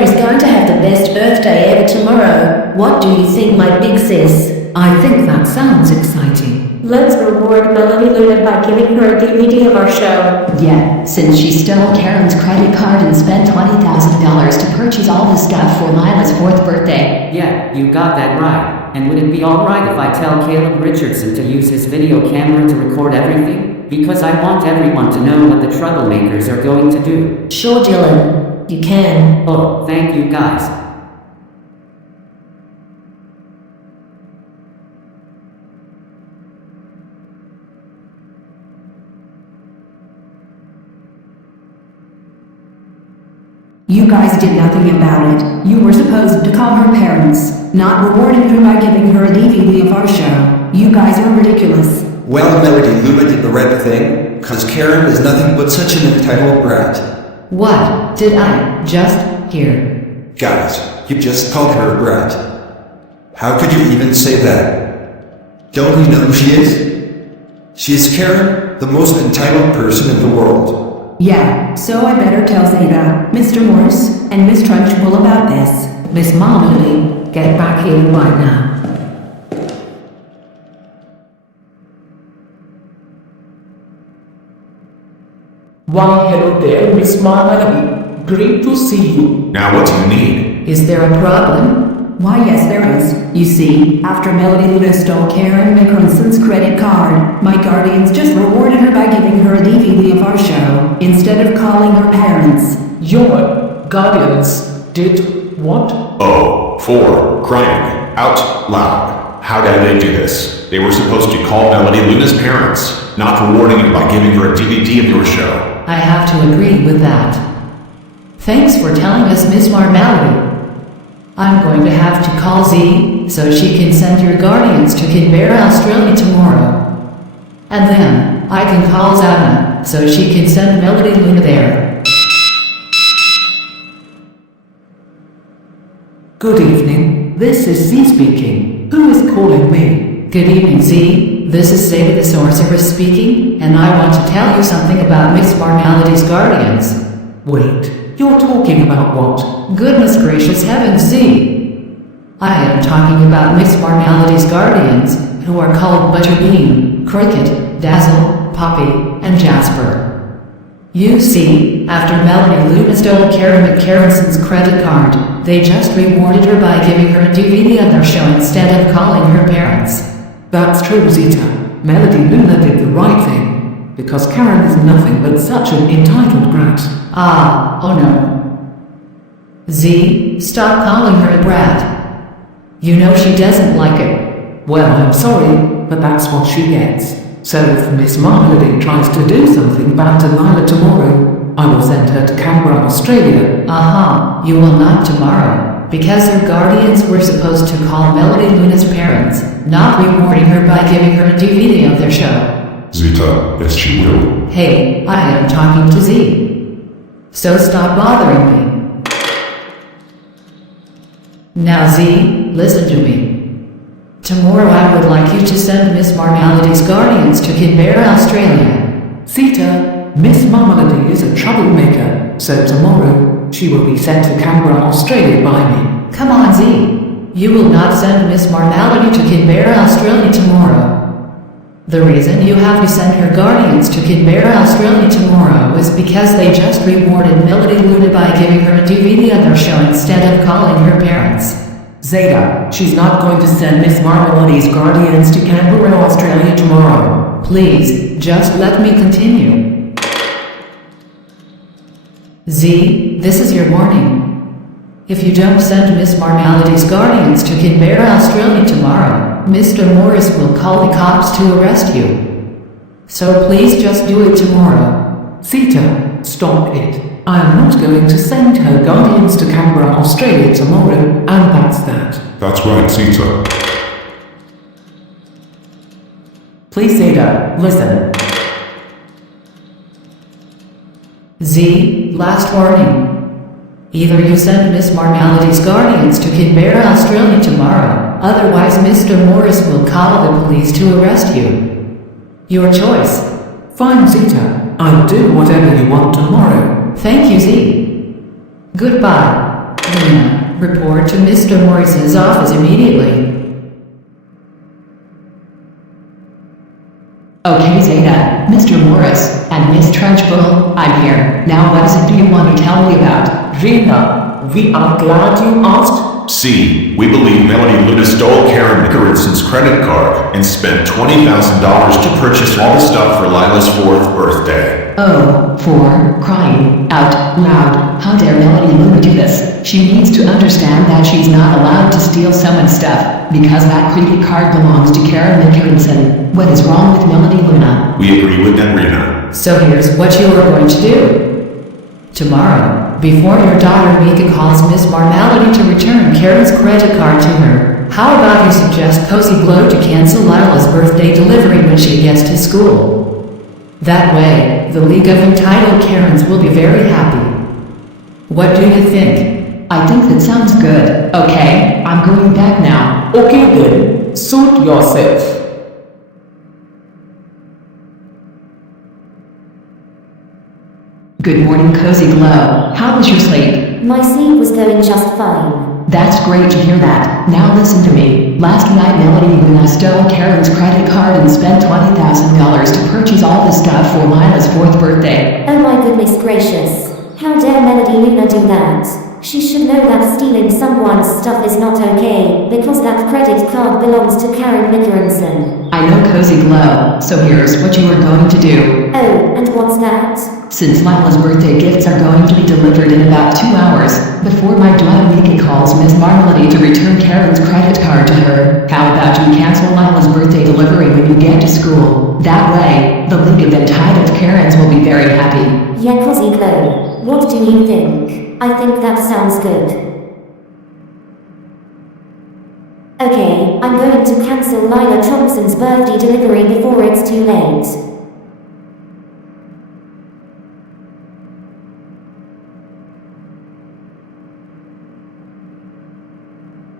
Karen is going to have the best birthday ever tomorrow. What do you think, my big sis? I think that sounds exciting. Let's reward Melody Luna by giving her a DVD of our show. Yeah, since she stole Karen's credit card and spent $20,000 to purchase all the stuff for Lyla's 4th birthday. Yeah, you got that right. And would it be alright if I tell Caleb Richardson to use his video camera to record everything? Because I want everyone to know what the Troublemakers are going to do. Sure, Dylan. You can. Oh, thank you guys. You guys did nothing about it. You were supposed to call her parents, not rewarding her by giving her a DVD of our show. You guys are ridiculous. Well, Melody Luna did the right thing, cause Karen is nothing but such an entitled brat. What did I just hear? Guys, you just called her a brat. How could you even say that? Don't you know who she is? She is Karen, the most entitled person in the world. Yeah, so I better tell Zeta, Mr. Morris, and Miss Trunchbull about this. Miss Marmalade, get back here right now. Why, hello there, Miss Marmalade. Great to see you. Now what do you need? Is there a problem? Why, yes, there is. You see, after Melody Luna stole Karen McCronson's credit card, my guardians just rewarded her by giving her a DVD of our show, instead of calling her parents. Your guardians did what? Oh, for crying out loud. How did they do this? They were supposed to call Melody Luna's parents, not rewarding her by giving her a DVD of your show. I have to agree with that. Thanks for telling us, Miss Marmalade. I'm going to have to call Z, so she can send your guardians to Canberra, Australia tomorrow. And then, I can call Zana, so she can send Melody Luna there. Good evening. This is Z speaking. Who is calling me? Good evening, Z. This is Zeta the Sorceress speaking, and I want to tell you something about Miss Marmalade's guardians. Wait, you're talking about what? Goodness gracious heavens, Z! I am talking about Miss Marmalade's guardians, who are called Butterbean, Cricket, Dazzle, Poppy, and Jasper. You see, after Melody Luna stole Karen McCarronson's credit card, they just rewarded her by giving her a DVD of their show instead of calling her parents. That's true, Zeta. Melody Luna did the right thing, because Karen is nothing but such an entitled brat. Oh no. Z, stop calling her a brat. You know she doesn't like it. Well, I'm sorry, but that's what she gets. So if Miss Marmalade tries to do something bad to Lyla tomorrow, I will send her to Canberra, Australia. You will not tomorrow, because her guardians were supposed to call Melody Luna's parents, not rewarding her by giving her a DVD of their show. Zeta, yes she will. Hey, I am talking to Z. So stop bothering me. Now Z, listen to me. Tomorrow I would like you to send Miss Marmalade's guardians to Canberra, Australia. Zeta, Miss Marmalade is a troublemaker, so tomorrow she will be sent to Canberra, Australia by me. Come on, Z. You will not send Miss Marmalade to Canberra, Australia tomorrow. The reason you have to send her guardians to Canberra, Australia tomorrow is because they just rewarded Melody Luna by giving her a DVD of their show instead of calling her parents. Zeta, she's not going to send Miss Marmalade's guardians to Canberra, Australia tomorrow. Please, just let me continue. Z, this is your warning. If you don't send Miss Marmalade's guardians to Canberra, Australia tomorrow, Mr. Morris will call the cops to arrest you. So please just do it tomorrow. Zeta, stop it. I am not going to send her guardians to Canberra, Australia tomorrow, and that's that. That's right, Zeta. Please, Zeta, listen. Z, last warning. Either you send Miss Marmalade's guardians to Canberra, Australia tomorrow, otherwise Mr. Morris will call the police to arrest you. Your choice. Fine, Zeta. I'll do whatever you want tomorrow. Thank you, Z. Goodbye. Lena, report to Mr. Morris's office immediately. Okay, Zeta, Mr. Morris, and Miss Trunchbull, I'm here. Now what is it you want to tell me about? Rena, we are glad you asked. C. We believe Melody Luna stole Karen Nickerson's credit card and spent $20,000 to purchase all the stuff for Lila's 4th birthday. Oh, for crying out loud. How dare Melody Luna do this? She needs to understand that she's not allowed to steal someone's stuff, because that credit card belongs to Karen Nickerson. What is wrong with Melody Luna? We agree with that, Rena. So here's what you are going to do. Tomorrow, before your daughter Mika calls Miss Marmalady to return Karen's credit card to her, how about you suggest Cozy Glow to cancel Lila's birthday delivery when she gets to school? That way, the League of Entitled Karens will be very happy. What do you think? I think that sounds good. Okay, I'm going back now. Okay then, suit yourself. Good morning, Cozy Glow. How was your sleep? My sleep was going just fine. That's great to hear that. Now listen to me. Last night Melody Luna stole Karen's credit card and spent $20,000 to purchase all the stuff for Lila's 4th birthday. Oh my goodness gracious. How dare Melody Luna do that? She should know that stealing someone's stuff is not okay, because that credit card belongs to Karen Nickerson. I know, Cozy Glow, so here's what you are going to do. Oh, and what's that? Since Lila's birthday gifts are going to be delivered in about 2 hours, before my daughter Mika calls Miss Marmalady to return Karen's credit card to her, how about you cancel Lila's birthday delivery when you get to school? That way, the League of Entitled Karens will be very happy. Yeah, Cozy Glow, what do you think? I think that sounds good. Okay, I'm going to cancel Lyla Thompson's birthday delivery before it's too late.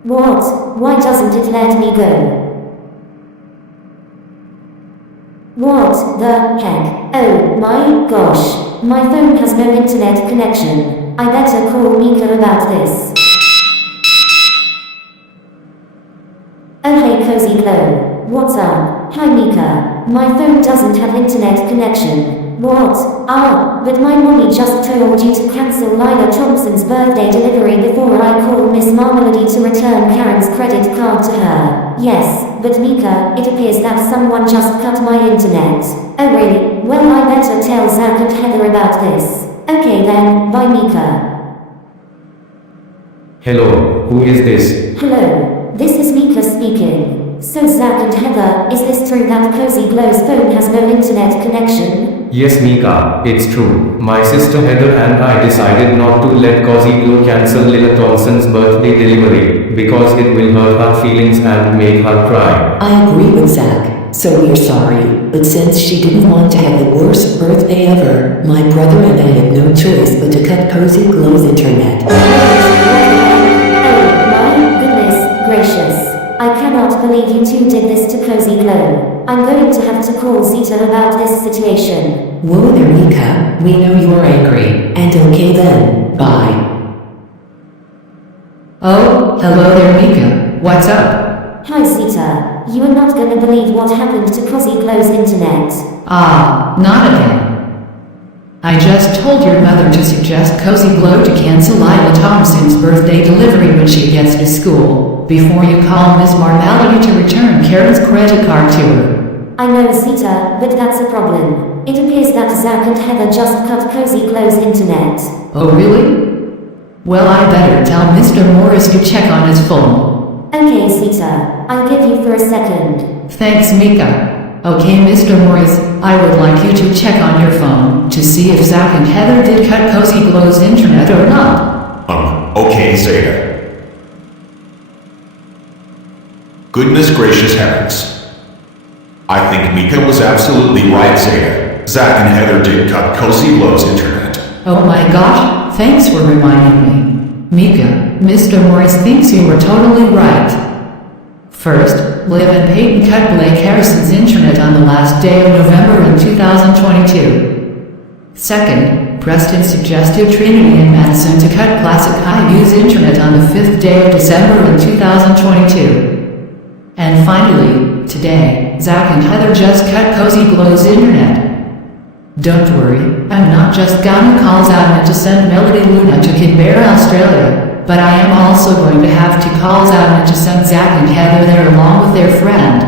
What? Why doesn't it let me go? What the heck? Oh my gosh. My phone has no internet connection. I better call Mika about this. Oh hey Cozy Glow. What's up? Hi Mika. My phone doesn't have internet connection. What? Ah, but my mommy just told you to cancel Lyla Thompson's birthday delivery before I call Miss Marmalady to return Karen's credit card to her. Yes, but Mika, it appears that someone just cut my internet. Oh really? Well I better tell Zach and Heather about this. Okay then, bye Mika. Hello, who is this? Hello, this is Mika speaking. So Zach and Heather, is this true that Cozy Glow's phone has no internet connection? Yes, Mika, it's true. My sister Heather and I decided not to let Cozy Glow cancel Lyla Thompson's birthday delivery, because it will hurt her feelings and make her cry. I agree with Zach, so we're sorry, but since she didn't want to have the worst birthday ever, my brother and I had no choice but to cut Cozy Glow's internet. Oh my goodness gracious. I cannot believe you two did this to Cozy Glow. I'm going to have to call Zeta about this situation. Whoa there, Mika. We know you're angry. And okay then, bye. Oh, hello there Mika. What's up? Hi Zeta. You are not gonna believe what happened to Cozy Glow's internet. Ah, not again. I just told your mother to suggest Cozy Glow to cancel Lyla Thompson's birthday delivery when she gets to school, before you call Miss Marmalady to return Karen's credit card to her. I know Zeta, but that's a problem. It appears that Zach and Heather just cut Cozy Glow's internet. Oh really? Well I better tell Mr. Morris to check on his phone. Okay Zeta, I'll give you for a second. Thanks Mika. Okay Mr. Morris, I would like you to check on your phone to see if Zach and Heather did cut Cozy Glow's internet or not. Okay, Zeta. Goodness gracious heavens. I think Mika was absolutely right, Zeta. Zach and Heather did cut Cozy Glow's internet. Oh my gosh, thanks for reminding me. Mika, Mr. Morris thinks you were totally right. First, Liv and Peyton cut Blake Harrison's internet on the last day of November in 2022. Second, Preston suggested Trinity and Madison to cut Classic Highview's internet 5th day of December in 2022. And finally, today, Zach and Heather just cut Cozy Glow's internet. Don't worry, I'm not just gonna call Zadna to send Melody Luna to Canberra, Australia, but I am also going to have to call Zadna to send Zach and Heather there along with their friend.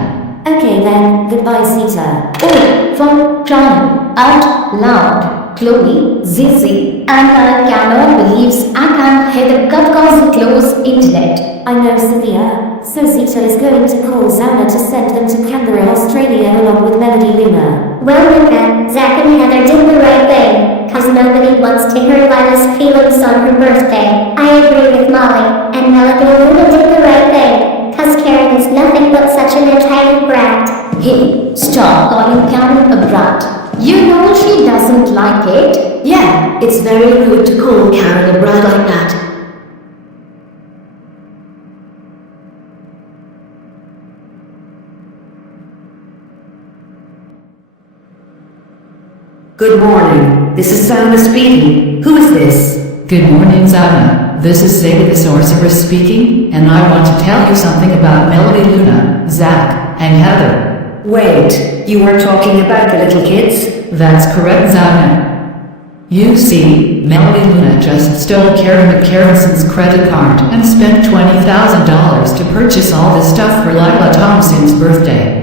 Okay then, goodbye Zeta. Oh, for crying out loud. Chloe, Zizi, and I cannot believe I can't Heather cut Cozy Glow's internet. I know, Sophia. So Zeta is going to call Zana to send them to Canberra, Australia along with Melody Luna. Well, Luca, Zach and Heather did the right thing, cause nobody wants to hurt Lila's feelings on her birthday. I agree with Molly, and Melody Luna did the right thing, cause Karen is nothing but such an entitled brat. Hey, stop calling Karen a brat. You know she doesn't like it. Yeah, it's very rude to call Karen a brat like that. Good morning. This is Zana speaking. Who is this? Good morning, Zadna. This is Zeta the Sorceress speaking, and I want to tell you something about Melody Luna, Zach, and Heather. Wait, you were talking about the little kids? That's correct, Zadna. You see, Melody Luna just stole Karen McCarrison's credit card and spent $20,000 to purchase all this stuff for Lyla Thomson's birthday.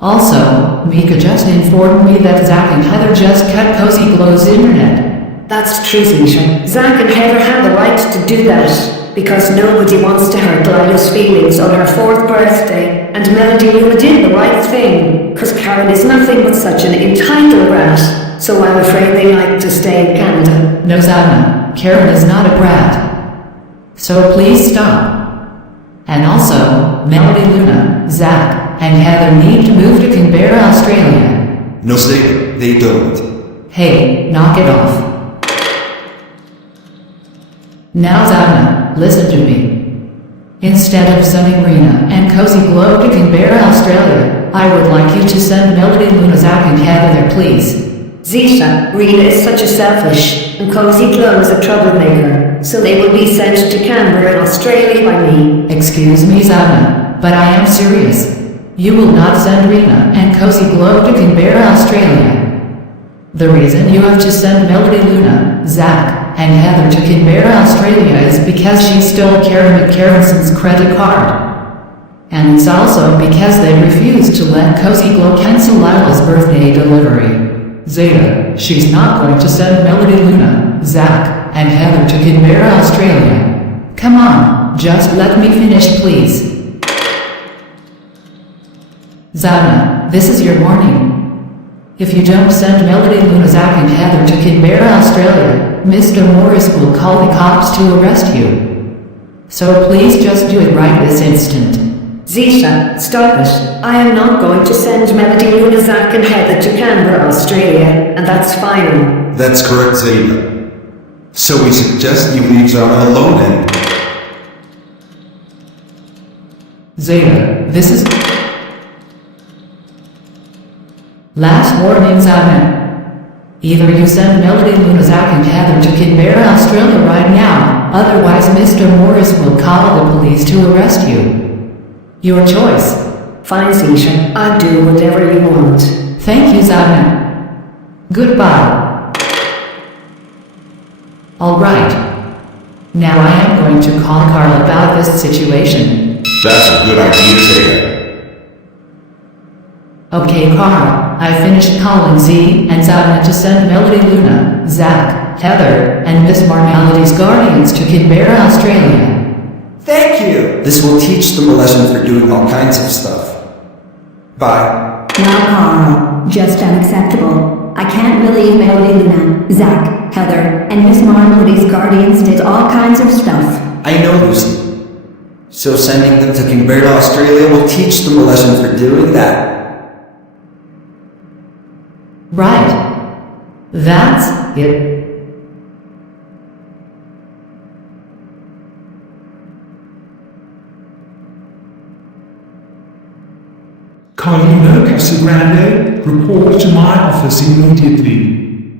Also, Mika just informed me that Zach and Heather just cut Cozy Glow's internet. That's true, Zisha. Zach and Heather have the right to do that, because nobody wants to hurt Lila's feelings on her 4th birthday, and Melody Luna did the right thing, because Karen is nothing but such an entitled brat, so I'm afraid they like to stay in Canada. No, Zadna, Karen is not a brat. So please stop. And also, Melody Luna, Zach, and Heather need to move to Canberra, Australia. No, they don't. Hey, knock it off. Now Zadna, listen to me. Instead of sending Rena and Cozy Glow to Canberra, Australia, I would like you to send Melody Luna, Zach, and Heather there, please. Zisha, Rena is such a selfish, and Cozy Glow is a troublemaker, so they will be sent to Canberra, Australia by me. Excuse me, Zadna, but I am serious. You will not send Rena and Cozy Glow to Canberra, Australia. The reason you have to send Melody Luna, Zach, and Heather to Canberra, Australia is because she stole Karen McCarrison's credit card. And it's also because they refused to let Cozy Glow cancel Lila's birthday delivery. Zeta, she's not going to send Melody Luna, Zach, and Heather to Canberra, Australia. Come on, just let me finish, please. Zadna, this is your warning. If you don't send Melody Luna, Zach, and Heather to Canberra, Australia, Mr. Morris will call the cops to arrest you. So please just do it right this instant. Zisha, stop it. I am not going to send Melody Luna, Zach, and Heather to Canberra, Australia, and that's final. That's correct, Zeta. So we suggest you leave Zana alone and... Zeta, this is... Last warning, Zadna. Either you send Melody Luna, Zach, and Heather to Canberra, Australia right now, otherwise Mr. Morris will call the police to arrest you. Your choice. Fine, Zisha. I'll do whatever you want. Thank you, Zadna. Goodbye. Alright. Now I am going to call Carl about this situation. That's a good idea, Zeta. Okay, Carl, I finished calling Z and Zadna to send Melody Luna, Zach, Heather, and Miss Marmality's guardians to Canberra, Australia. Thank you! This will teach them a lesson for doing all kinds of stuff. Bye. Now, Carl, just unacceptable. I can't believe Melody Luna, Zach, Heather, and Miss Marmality's guardians did all kinds of stuff. I know, Lucy. So sending them to Canberra, Australia will teach them a lesson for doing that. Right. That's it. Carlino Casagrande, report to my office immediately.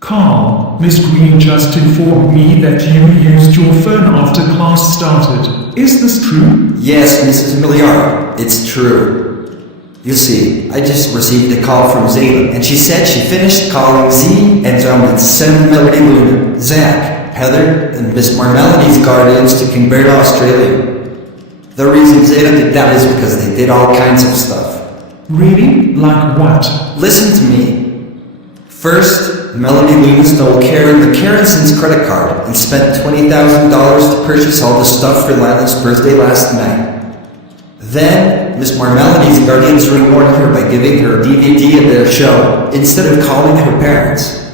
Carl, Miss Green just informed me that you used your phone after class started. Is this true? Yes, Mrs. Milliard, it's true. You see, I just received a call from Zayla, and she said she finished calling Z and Tom and sent Melody Luna, Zach, Heather, and Miss Marmelity's guardians to Canberra, Australia. The reason Zayla did that is because they did all kinds of stuff. Really? Like what? Listen to me. First, Melody Luna stole Karen the Karensen's credit card and spent $20,000 to purchase all the stuff for Lila's birthday last night. Then, Miss Marmelity's guardians rewarded her by giving her a DVD of their show instead of calling her parents.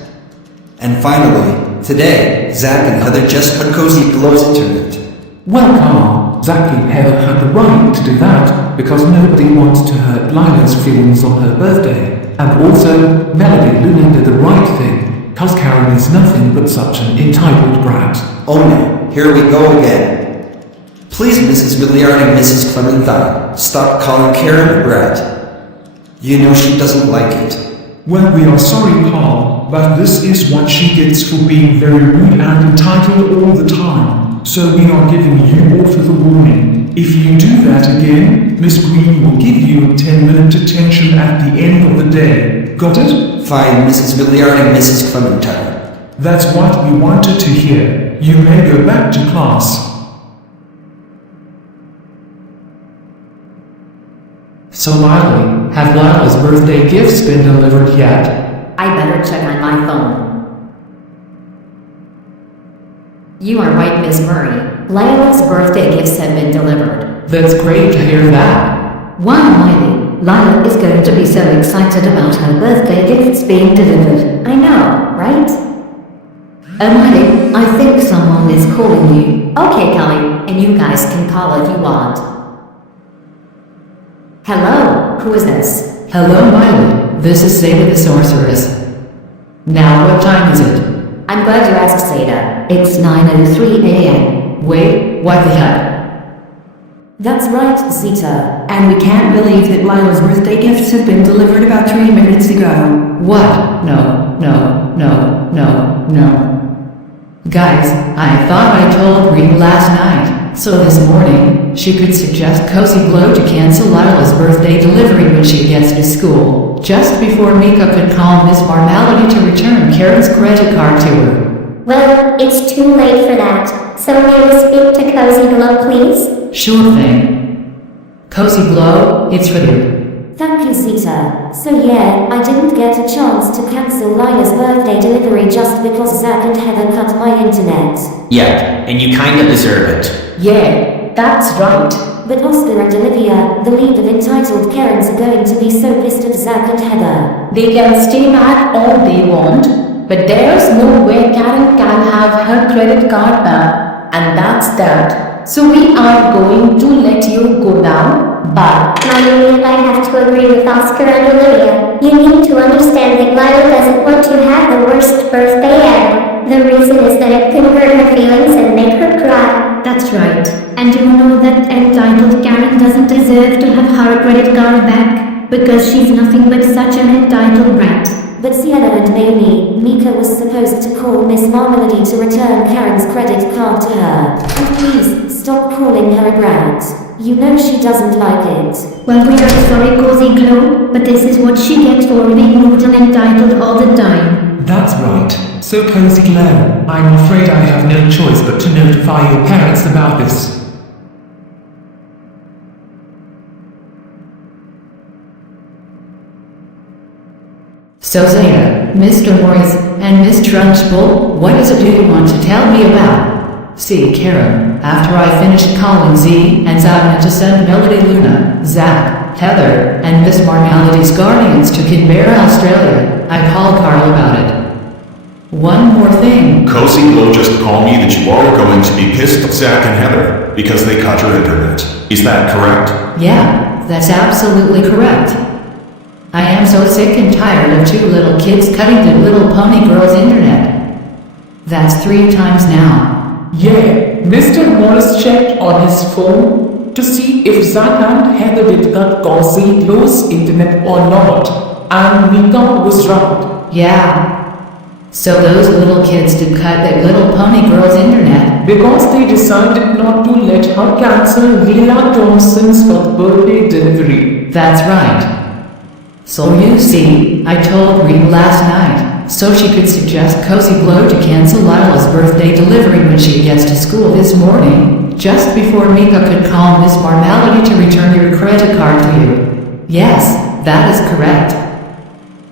And finally, today, Zach and Heather just cut Cozy Glow's internet. Well, Carl, Zach and Heather had the right to do that because nobody wants to hurt Lila's feelings on her birthday. And also, Melody Luna did the right thing, cause Karen is nothing but such an entitled brat. Oh no, here we go again. Please, Mrs. Milliard and Mrs. Clementine, stop calling Karen a brat. You know she doesn't like it. Well, we are sorry, Carl, but this is what she gets for being very rude and entitled all the time. So we are giving you all for the warning. If you do that again, Miss Green will give you a 10-minute detention at the end of the day. Got it? Fine, Mrs. Milliard and Mrs. Clementine. That's what we wanted to hear. You may go back to class. So Lyla, have Lila's birthday gifts been delivered yet? I better check on my phone. You are right, Miss Murray. Lila's birthday gifts have been delivered. That's great to hear that. Wow, Miley. Lyla is going to be so excited about her birthday gifts being delivered. I know, right? Oh, Miley, I think someone is calling you. Okay, Kelly, and you guys can call if you want. Hello, who is this? Hello, Lyla. This is Zeta the Sorceress. Now, what time is it? I'm glad you asked, Zeta. It's 9:03 a.m. Wait, what the heck? That's right, Zeta. And we can't believe that Lila's birthday gifts have been delivered about 3 minutes ago. What? No. Guys, I thought I told Rita last night, so this morning, she could suggest Cozy Glow to cancel Lila's birthday delivery when she gets to school, just before Mika could call Miss Marmality to return Karen's credit card to her. Well, it's too late for that. So may we speak to Cozy Glow, please? Sure thing. Cozy Glow, it's for you. Thank you, Zeta. So yeah, I didn't get a chance to cancel Lila's birthday delivery just because Zach and Heather cut my internet. Yeah, and you kinda deserve it. Yeah, that's right. But Oscar and Olivia, the lead of entitled Karens, are going to be so pissed at Zach and Heather. They can stay mad all they want, but there's no way Karen can have her credit card back, and that's that. So we are going to let you go now. Bye. Mommy, I have to agree with Oscar and Olivia. You need to understand that Lyla doesn't want to have the worst birthday ever. The reason is that it can hurt her feelings and make her cry. That's right. And you know that entitled Karen doesn't deserve to have her credit card back, because she's nothing but such an entitled brat. But Sienna and Naomi, Mika was supposed to call Miss Marmalady to return Karen's credit card to her. And please, stop calling her a brat. You know she doesn't like it. Well, we are sorry, Cozy Glow, but this is what she gets for being rude and entitled all the time. That's right. So Cozy Glow, I'm afraid I have no choice but to notify your parents about this. So Zeta, Mr. Morris, and Miss Trunchbull, what is it you want to tell me about? See, Karen, after I finished calling Z and Zagna to send Melody Luna, Zach, Heather, and Miss Marmality's guardians to Canberra, Australia, I called Carl about it. One more thing. Cozy Glow just called me that you are going to be pissed at Zach and Heather because they cut your internet. Is that correct? Yeah, that's absolutely correct. I am so sick and tired of two little kids cutting the little pony girl's internet. That's 3 times now. Yeah, Mr. Morris checked on his phone to see if Zach and Heather did cut Cozy Glow's internet or not, and Mika was right. Yeah. So those little kids did cut that little pony girl's internet. Because they decided not to let her cancel Lyla Thomson's birthday delivery. That's right. So you see, I told Reem last night, so she could suggest Cozy Glow to cancel Lila's birthday delivery when she gets to school this morning, just before Mika could call Miss Marmality to return your credit card to you. Yes, that is correct.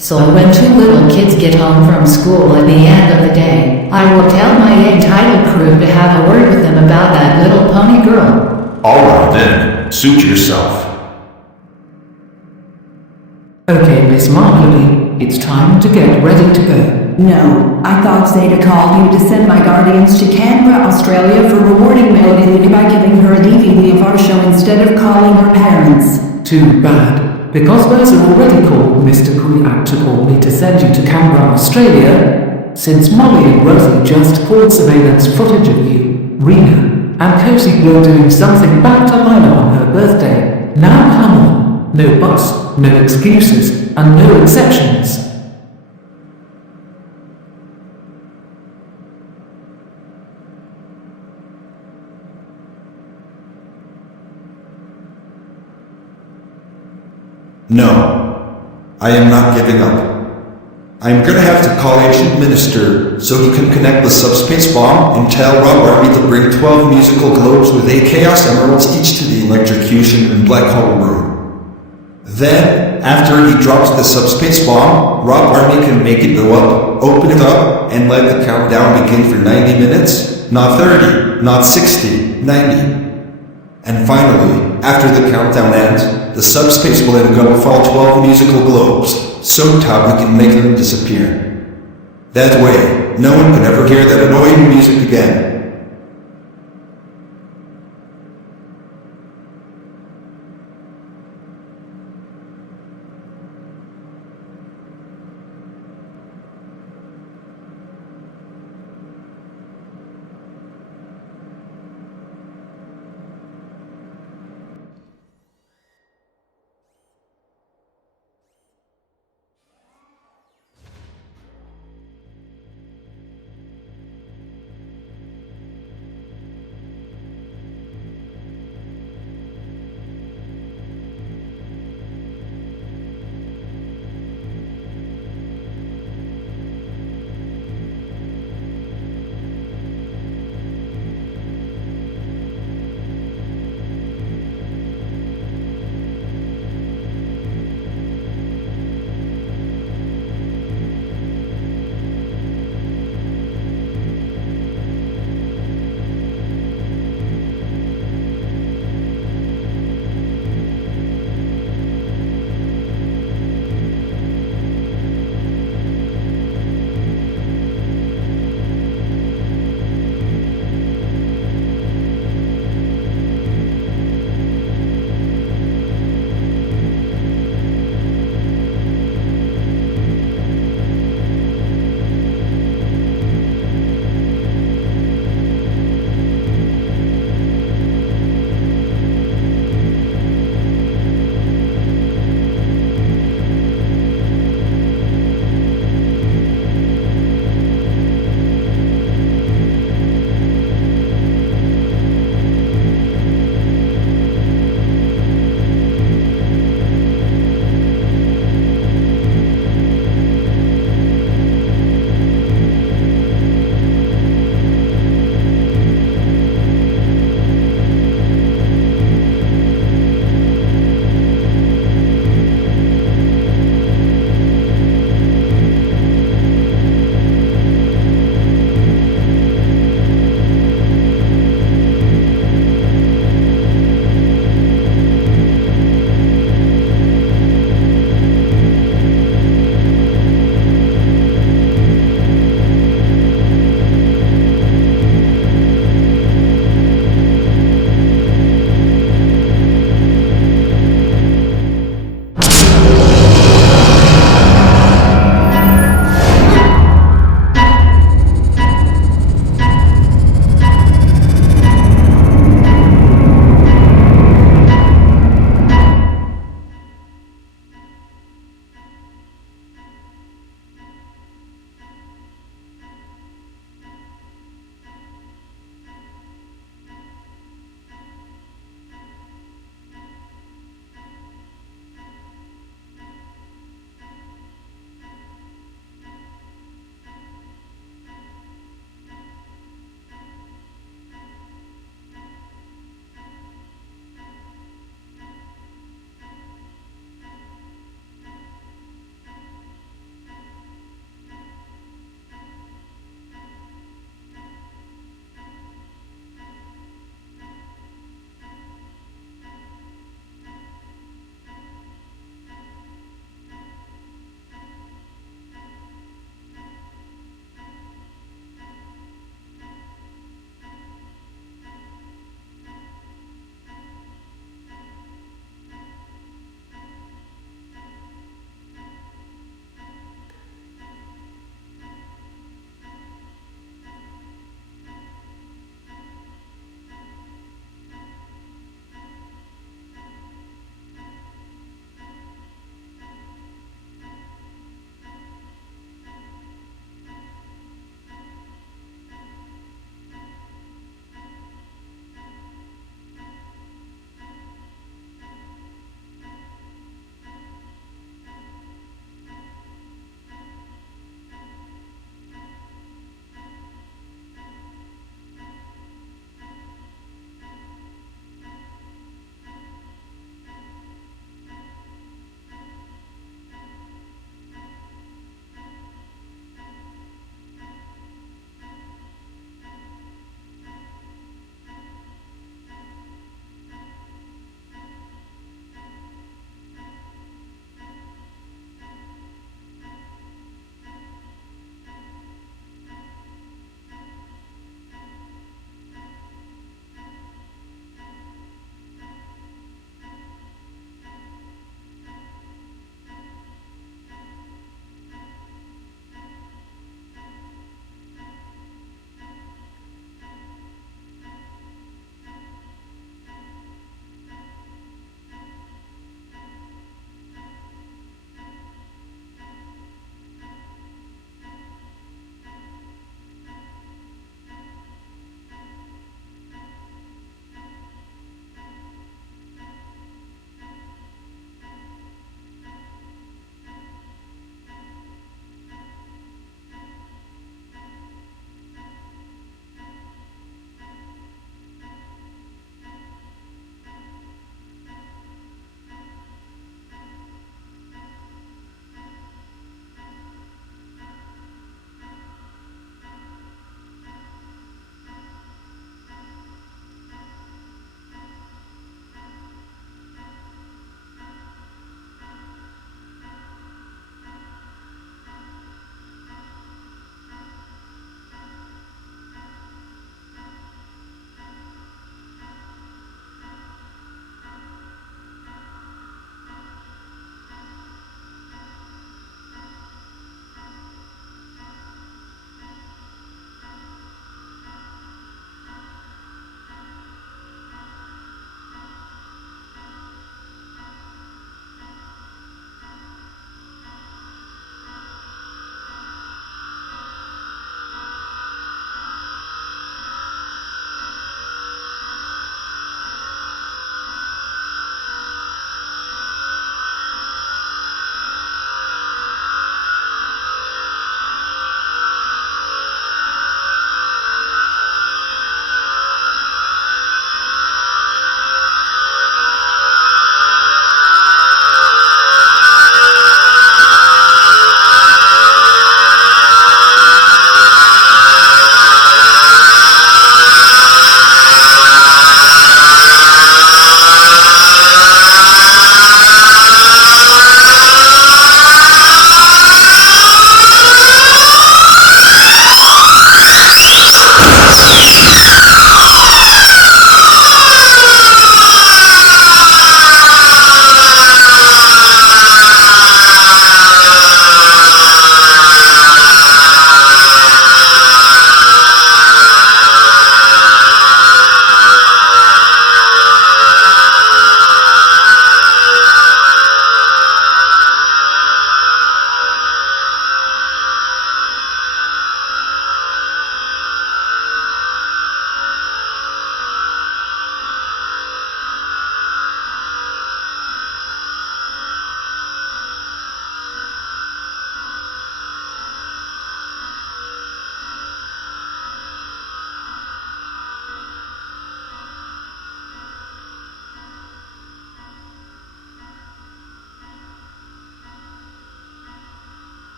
So when two little kids get home from school at the end of the day, I will tell my entitled crew to have a word with them about that little pony girl. Alright then, suit yourself. Okay, Miss Marmalade, it's time to get ready to go. No, I thought Zeta called you to send my guardians to Canberra, Australia for rewarding Melody Luna by giving her a DVD of our show instead of calling her parents. Too bad. Because Mercer already called Mr. Creac to call me to send you to Canberra, Australia, since Molly and Rosie just caught surveillance footage of you, Rena, and Cozy Glow doing something back to Lyla on her birthday. Now come on. No buts, no excuses, and no exceptions. No, I am not giving up. I am gonna have to call Ancient Minister so he can connect the subspace bomb and tell Rob Army to bring 12 musical globes with 8 Chaos Emeralds each to the electrocution and black hole room. Then, after he drops the subspace bomb, Rob Army can make it go up, open it up, and let the countdown begin for 90 minutes. Not 30, not 60, 90. And finally, after the countdown ends, the subspace will engulf all 12 musical globes, so top we can make them disappear. That way, no one can ever hear that annoying music again.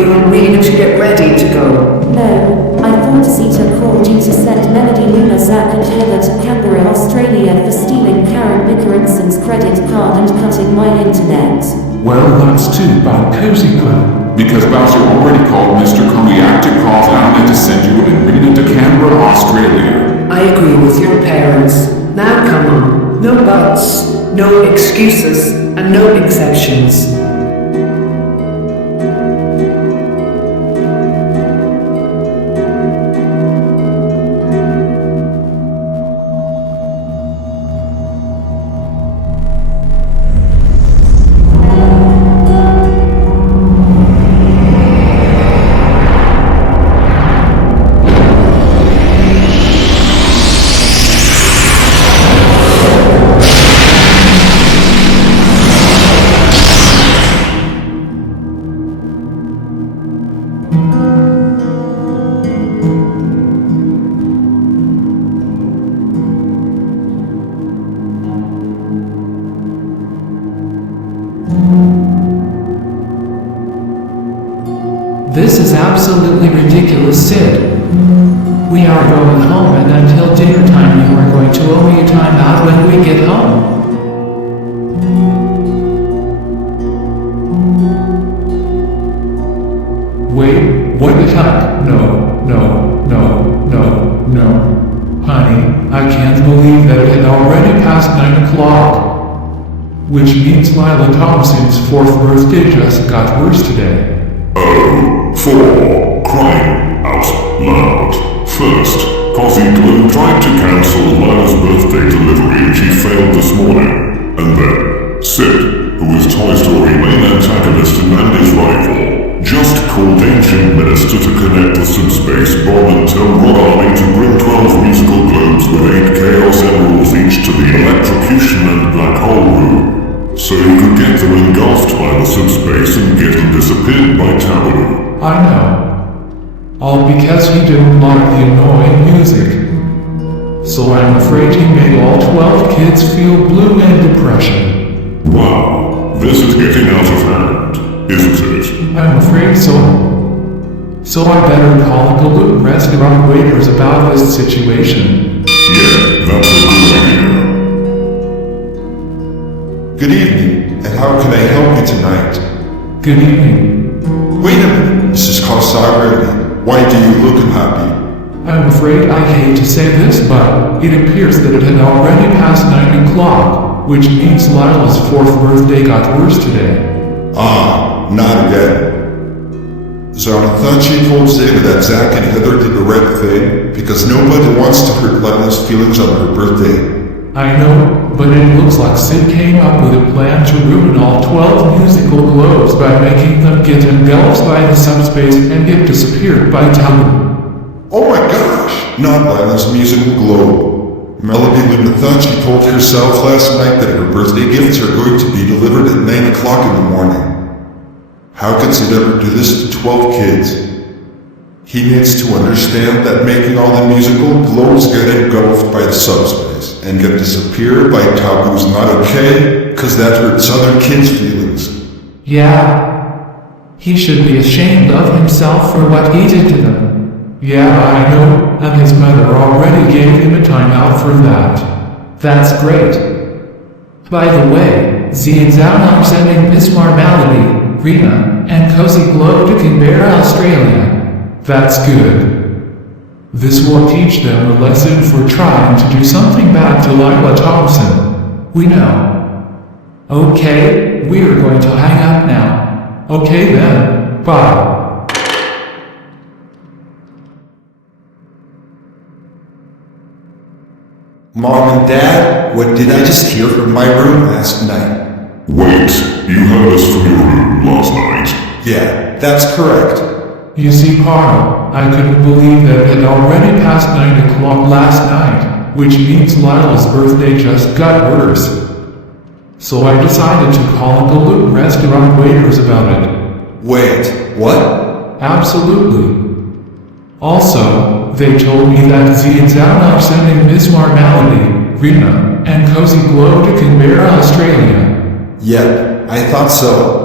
you and Rena to get ready to go? No, I thought Zita called you to send Melody, Luna, Zach and Heather to Canberra, Australia for stealing Karen Bickerinson's credit card and cutting my internet. Well, that's too bad, Cozy Club. Because Bowser already called Mr. Kuliak to call down and to send you and Rena to Canberra, Australia. I agree with your parents. Now come on. No buts, no excuses, and no exceptions. This is absolutely ridiculous, Sid. We are going home, and until dinner time you are going to owe me a time out when we get home. Wait, what the heck? No. Honey, I can't believe that it had already passed 9 o'clock. Which means Lyla Thomson's 4th birthday just got worse today. Oh, 4. Crying out loud. First, Cozy Glue tried to cancel Lyla's birthday delivery and she failed this morning. And then, Sid, who is Toy Story main antagonist and Mandy's rival, just called Ancient Minister to connect the subspace bomb and tell Rod Army to bring 12 musical globes with 8 Chaos Emeralds each to the electrocution and black hole room, so he could get them engulfed by the subspace and get them disappeared by Taboo. I know. All because he didn't like the annoying music. So I'm afraid he made all 12 kids feel blue and depression. Wow, this is getting out of hand, isn't it? I'm afraid so. So I better call the Galoot restaurant waiters about this situation. Yeah, that's a good idea. Good evening, and how can I help you tonight? Good evening. Wait a minute, this is Kawasaki. Why do you look unhappy? I'm afraid I hate to say this, but it appears that it had already passed 9 o'clock, which means Lyla's 4th birthday got worse today. Ah, not again. So I thought she told Zeta that Zach and Heather did the right thing, because nobody wants to hurt Lyla's feelings on her birthday. I know, but it looks like Sid came up with a plan to ruin all 12 musical globes by making them get engulfed by the subspace and get disappeared by Taboo. Oh my gosh! Not Lyla's musical globe. Melody Luna thought she told herself last night that her birthday gifts are going to be delivered at 9 o'clock in the morning. How could Sid ever do this to 12 kids? He needs to understand that making all the musical globes get engulfed by the subspace and get disappeared by Taboo's not okay, cause that hurts other kids' feelings. Yeah. He should be ashamed of himself for what he did to them. Yeah, I know, and his mother already gave him a timeout for that. That's great. By the way, Z and Zan are sending Miss Marmality, Rena, and Cozy Glow to Canberra, Australia. That's good. This will teach them a lesson for trying to do something bad to Lyla Thomson. We know. Okay, we're going to hang up now. Okay then, bye. Mom and Dad, what did I just hear from my room last night? Wait, you heard us from your room last night? Yeah, that's correct. You see, Carl, I couldn't believe that it had already passed 9 o'clock last night, which means Lyla's birthday just got worse. So I decided to call the Galoot restaurant waiters about it. Wait, what? Absolutely. Also, they told me that Z and Zan are sending Miss Marmality, Rena, and Cozy Glow to Canberra, Australia. Yep, I thought so.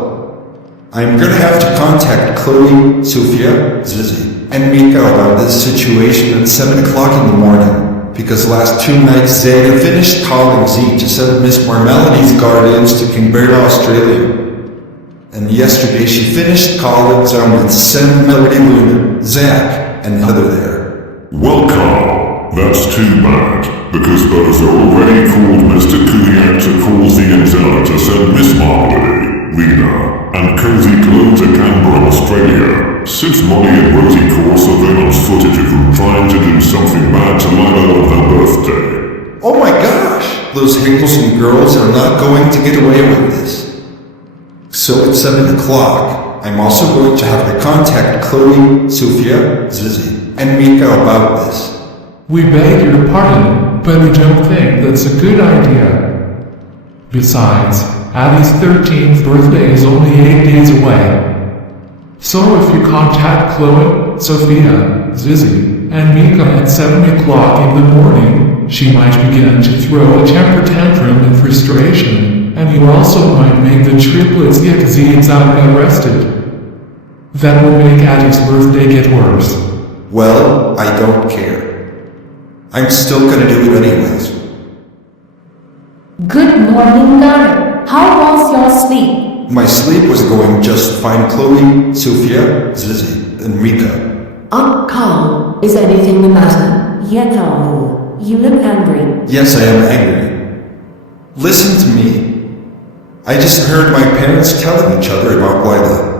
I'm gonna have to contact Chloe, Sophia, Zizzy, and Mika about this situation at 7 o'clock in the morning. Because last 2 nights Zeta finished calling Z to send Miss Marmelity's guardians to Canberra, Australia. And yesterday she finished calling Zona to send Melody Luna, Zach, and Heather there. Well, Carl, that's too bad, because Buzzer already called Mr. Kuliak to call Z and Zella to send Miss Marmalade, Lena, and Cozy Glow to Canberra, Australia, since Molly and Rosie caught surveillance footage of them trying to do something bad to Lyla on her birthday. Oh my gosh! Those Hinkleson girls are not going to get away with this. So at 7 o'clock, I'm also going to have to contact Chloe, Sophia, Zizzy, and Mika about this. We beg your pardon, but we don't think that's a good idea. Besides, Addy's 13th birthday is only 8 days away. So if you contact Chloe, Sophia, Zizzy, and Mika at 7 o'clock in the morning, she might begin to throw a temper tantrum in frustration. And you also might make the triplets get Z and Zana arrested. That will make Addy's birthday get worse. Well, I don't care. I'm still gonna do it anyways. Good morning, Gary. How was your sleep? My sleep was going just fine. Chloe, Sophia, Zizzy, and Mika. Carl, is anything the matter? Yeah, Carl. You look angry. Yes, I am angry. Listen to me. I just heard my parents telling each other about Lyla.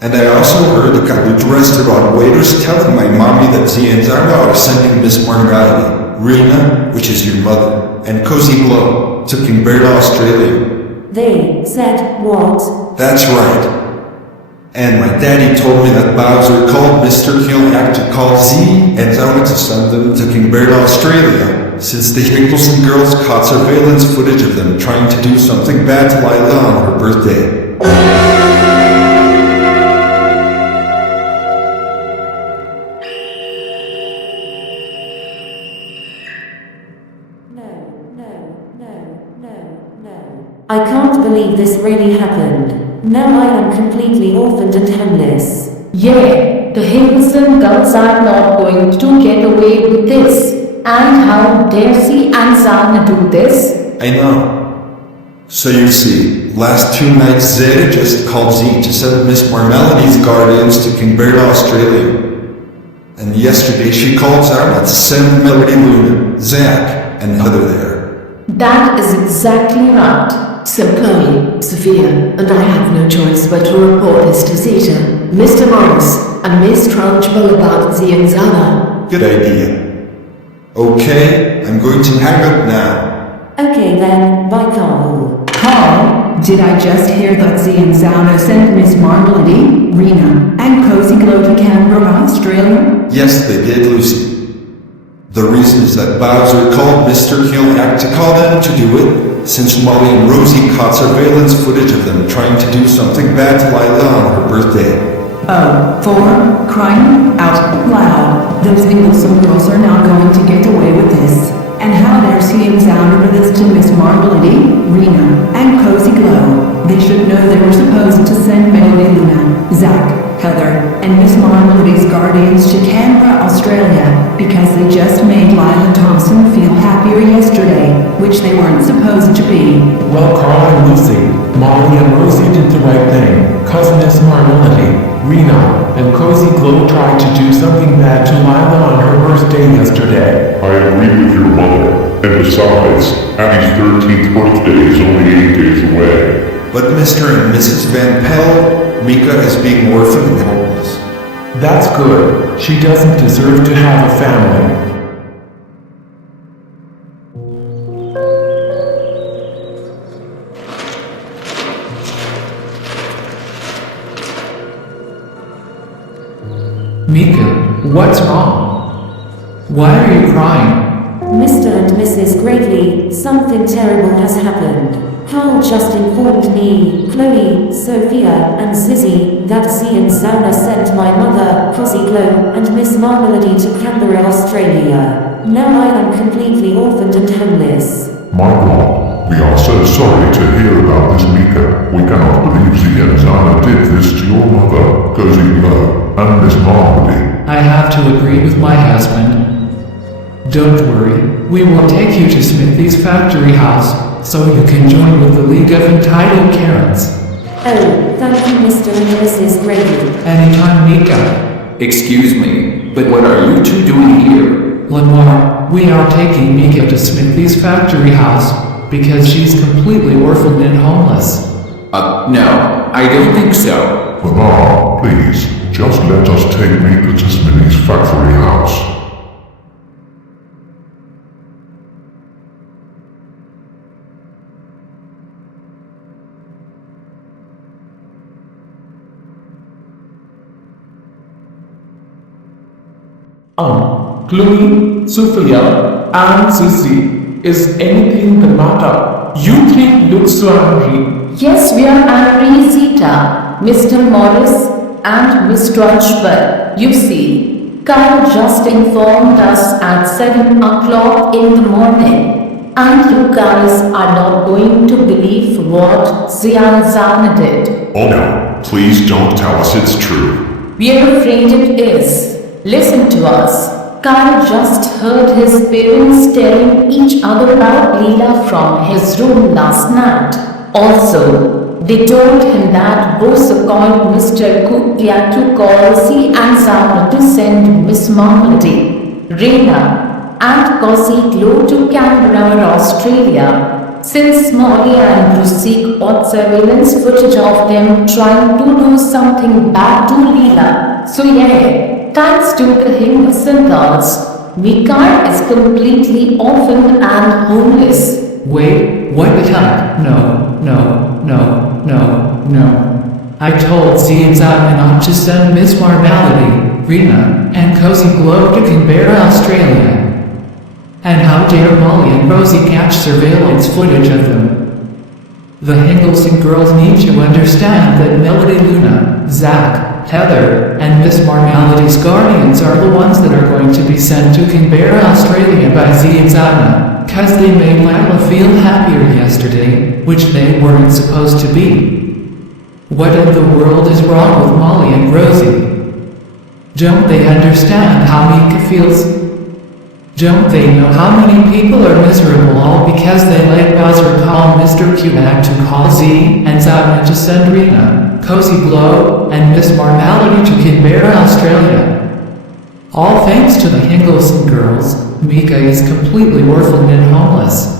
And I also heard the college restaurant waiters telling my mommy that Z and Zara are sending Miss Marmality, Rena, which is your mother, and Cozy Glow to Canberra, Australia. They said what? That's right. And my daddy told me that Bowser called Mr. Kilhack to call Z and Zara to send them to Canberra, Australia. Since the Hinkleson girls caught surveillance footage of them trying to do something bad to Lyla on her birthday. No. I can't believe this really happened. Now I am completely orphaned and homeless. Yeah, the Hinkleson girls are not going to get away with this. And how dare she and Zana do this? I know. So you see, last 2 nights Zeta just called Z to send Miss Marmelity's guardians to Canberra, Australia. And yesterday she called Zara to send Melody Luna, Zach, and Heather there. That is exactly right. So Chloe, Sophia, and I have no choice but to report this to Zeta, Mr. Morris, and Miss Trunchbull about Z and Zana. Good idea. Okay, I'm going to hang up now. Okay then, bye Carl. Carl, did I just hear that Z and Zana sent Miss Marmalady, Rena, and Cozy Glow to Canberra, Australia? Yes, they did, Lucy. The reason is that Bowser called Mr. Kilhack to call them to do it, since Molly and Rosie caught surveillance footage of them trying to do something bad to Lyla on her birthday. Oh, for crying out loud, those Hinkleson girls are not going to get away with this. And how dare she and Zounder do this to Miss Marmalady, Rena, and Cozy Glow. They should know they were supposed to send Melody Luna, Zach, Heather, and Miss Marmalady's guardians to Canberra, Australia, because they just made Lyla Thomson feel happier yesterday, which they weren't supposed to be. Well, Carl and Lucy, Molly and Rosie did the right thing, cause Miss Marmalady, Rena, and Cozy Glow tried to do something bad to Lyla on her birthday yesterday. I agree with your mother. And besides, Addy's 13th birthday is only 8 days away. But Mr. and Mrs. Van Pell, Mika is being orphaned and homeless. That's good. She doesn't deserve to have a family. Mika, what's wrong? Why are you crying? Mr. and Mrs. Gravely, something terrible has happened. Carl just informed me, Chloe, Sophia, and Zizzy, that Z and Zana sent my mother, Cozy Glow, and Miss Marmalady to Canberra, Australia. Now I am completely orphaned and homeless. My God, We are so sorry to hear about this, Mika. We cannot believe Z and Zana did this to your mother, Cozy Glow, and Miss Marmalade. I have to agree with my husband. Don't worry, we will take you to Smithy's factory house, so you can join with the League of Entitled Karens. Oh, thank you, Mr. and Mrs. Grady. Anytime, Mika. Excuse me, but what are you two doing here? Lamar, we are taking Mika to Smithy's factory house, because she's completely orphaned and homeless. No, I don't think so. Lamar, please, just let us take Mika to Smitty's factory house. Chloe, Sophia, and Sissy, is anything the matter? You three look so angry. Yes, we are angry, Zita, Mr. Morris, and Miss Trunchbull. You see, Kyle just informed us at 7 o'clock in the morning, and you guys are not going to believe what Zana did. Oh no, please don't tell us it's true. We're afraid it is. Listen to us. Kyle just heard his parents telling each other about Lyla from his room last night. Also, they told him that boss called Mr. Kukia to call C and Zana to send Miss Marmalade, Reina, and Cozy Glow to Canberra, Australia, since Molly and Bruce got surveillance footage of them trying to do something bad to Lyla. So yeah. Thanks to the Henderson girls, Mika is completely orphaned and homeless. Wait, what the heck? No. I told Z and Zana not to send Miss Marmalade, Rena, and Cozy Glow to Canberra, Australia. And how dare Molly and Rosie catch surveillance footage of them? The Hengelson girls need to understand that Melody Luna, Zach, Heather, and Miss Marmalade's guardians are the ones that are going to be sent to Canberra, Australia by Z and Zana, cause they made Lyla feel happier yesterday, which they weren't supposed to be. What in the world is wrong with Molly and Rosie? Don't they understand how Mika feels? Don't they know how many people are miserable all because they let Bowser call Mr. Kubak to call Z and Zana to send Rena, Cozy Glow, and Miss Marmalade to Canberra, Australia? All thanks to the Hengelson girls, Mika is completely orphaned and homeless.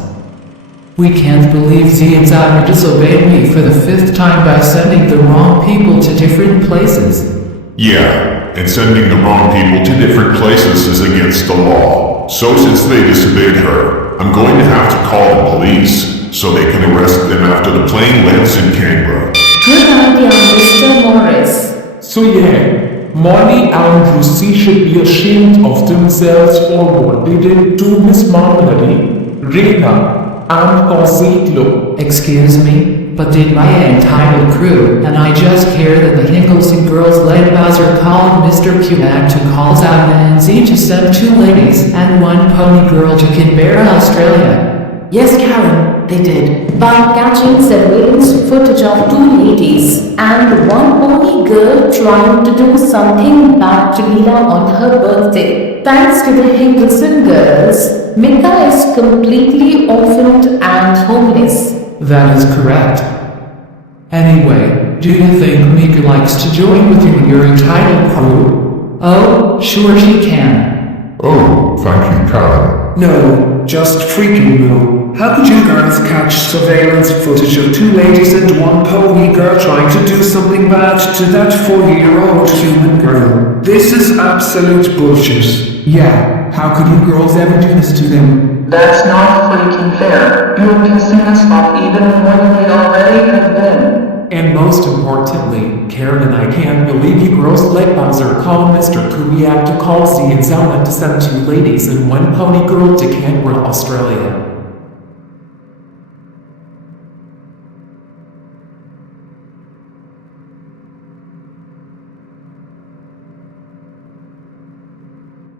We can't believe Z and Zana disobeyed me for the 5th time by sending the wrong people to different places. Yeah, and sending the wrong people to different places is against the law. So since they disobeyed her, I'm going to have to call the police, so they can arrest them after the plane lands in Canberra. Good idea, Mr. Morris. So yeah, Molly and Lucy should be ashamed of themselves for what they did to Miss Marmalade, Reina, and Cozy Glow. Excuse me? But did my entitled crew, and I just hear that the Hengelson girls let Bowser call Mr. Kubak to call Zana and Z to send 2 ladies and 1 pony girl to Canberra, Australia. Yes, Karen, they did. By catching surveillance footage of 2 ladies and 1 pony girl trying to do something bad to Lyla on her birthday. Thanks to the Hengelson girls, Mika is completely orphaned and homeless. That is correct. Anyway, do you think Mika likes to join with you in your entitled crew? Oh, sure she can. Oh, thank you, Karen. No, just freaking no. How could you girls catch surveillance footage of 2 ladies and 1 pony girl trying to do something bad to that 40-year-old human girl? This is absolute bullshit. Yeah, how could you girls ever do this to them? That's not freaking fair. You're pissing us off even more than we already have been. And most importantly, Karen and I can't believe you girls let Bowser call Mr. Kubiak to call Z and Zana to send 2 ladies and 1 pony girl to Canberra, Australia.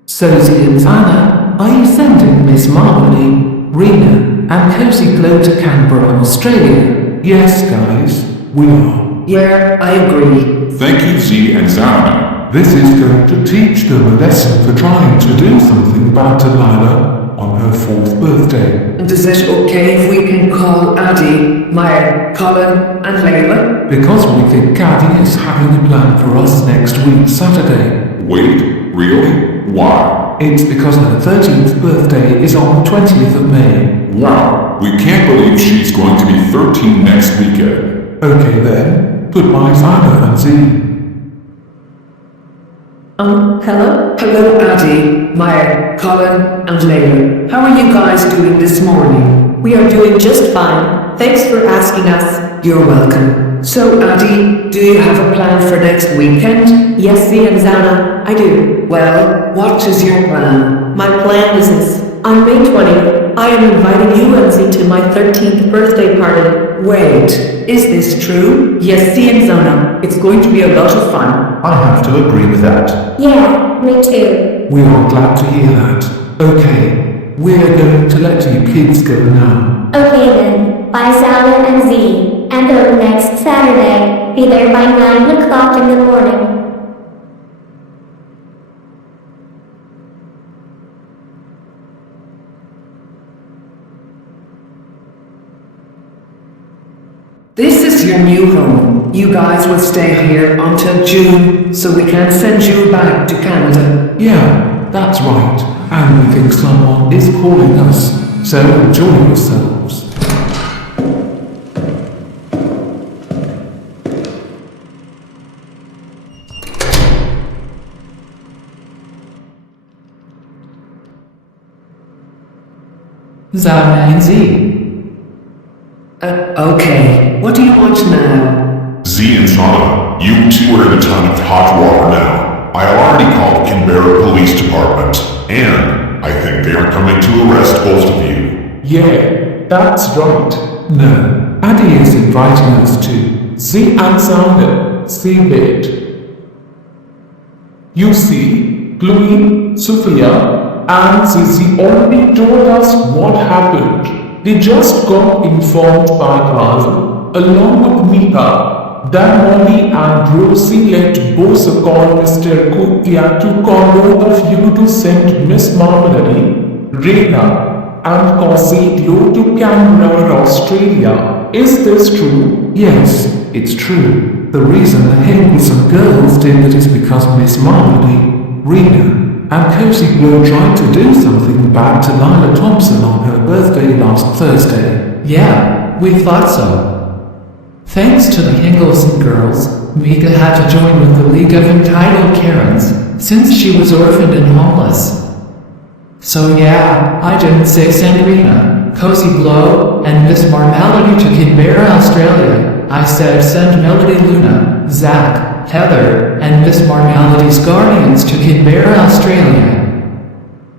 So Z and Zana, are you sending Miss Marmalade, Rena, and Cozy Glow to Canberra, Australia. Yes, guys, we are. Yeah, I agree. Thank you, Z and Zana. This is going to teach them a lesson for trying to do something bad to Lyla on her 4th birthday. And is it okay if we can call Addy, Maya, Colin, and Lyla? Because we think Addy is having a plan for us next week, Saturday. Wait, really? Why? It's because her 13th birthday is on the 20th of May. Wow, we can't believe she's going to be 13 next weekend. Okay then, goodbye Zana and Z. Hello? Hello, Addy, Maya, Colin, and Lyla. How are you guys doing this morning? We are doing just fine. Thanks for asking us. You're welcome. So, Addy, do you have a plan for next weekend? Yes, Z and Zana, I do. Well, what is your plan? My plan is this. On May 20th, I am inviting you and Z to my 13th birthday party. Wait, is this true? Yes, Z and Zana. It's going to be a lot of fun. I have to agree with that. Yeah, me too. We are glad to hear that. Okay, we're going to let you kids go now. Okay then, bye Zala and Z, and on next Saturday, be there by 9 o'clock in the morning. This is your new home. You guys will stay here until June, so we can send you back to Canada. Yeah, that's right. And we think someone is calling us. So enjoy yourselves. Zana and Z. Okay, what do you want now? Z and Zana, you two are in a ton of hot water now. I already called the Canberra Police Department, and I think they are coming to arrest both of you. Yeah, that's right. No, Addy is inviting us to. Z and Zana, see it. You see, Chloe, Sophia, and Zizi already told us what happened. They just got informed by Carl, along with Mika, that Molly and Rosie let both call Mr. Kukia to call both of you to send Miss Marmalade, Reina, and Cozy Glow to Canberra, Australia. Is this true? Yes, it's true. The reason the him with some girls did that is because Miss Marmalade, Rena, and Cozy Glow tried to do something bad to Lyla Thomson on her birthday last Thursday. Yeah, we thought so. Thanks to the Hingleson girls, Mika had to join with the League of Entitled Karens, since she was orphaned and homeless. So yeah, I didn't say send Rena, Cozy Glow, and Miss Marmalade to Canberra, Australia. I said send Melody Luna, Zach, Heather, and Miss Marmalade's guardians to Canberra, Australia.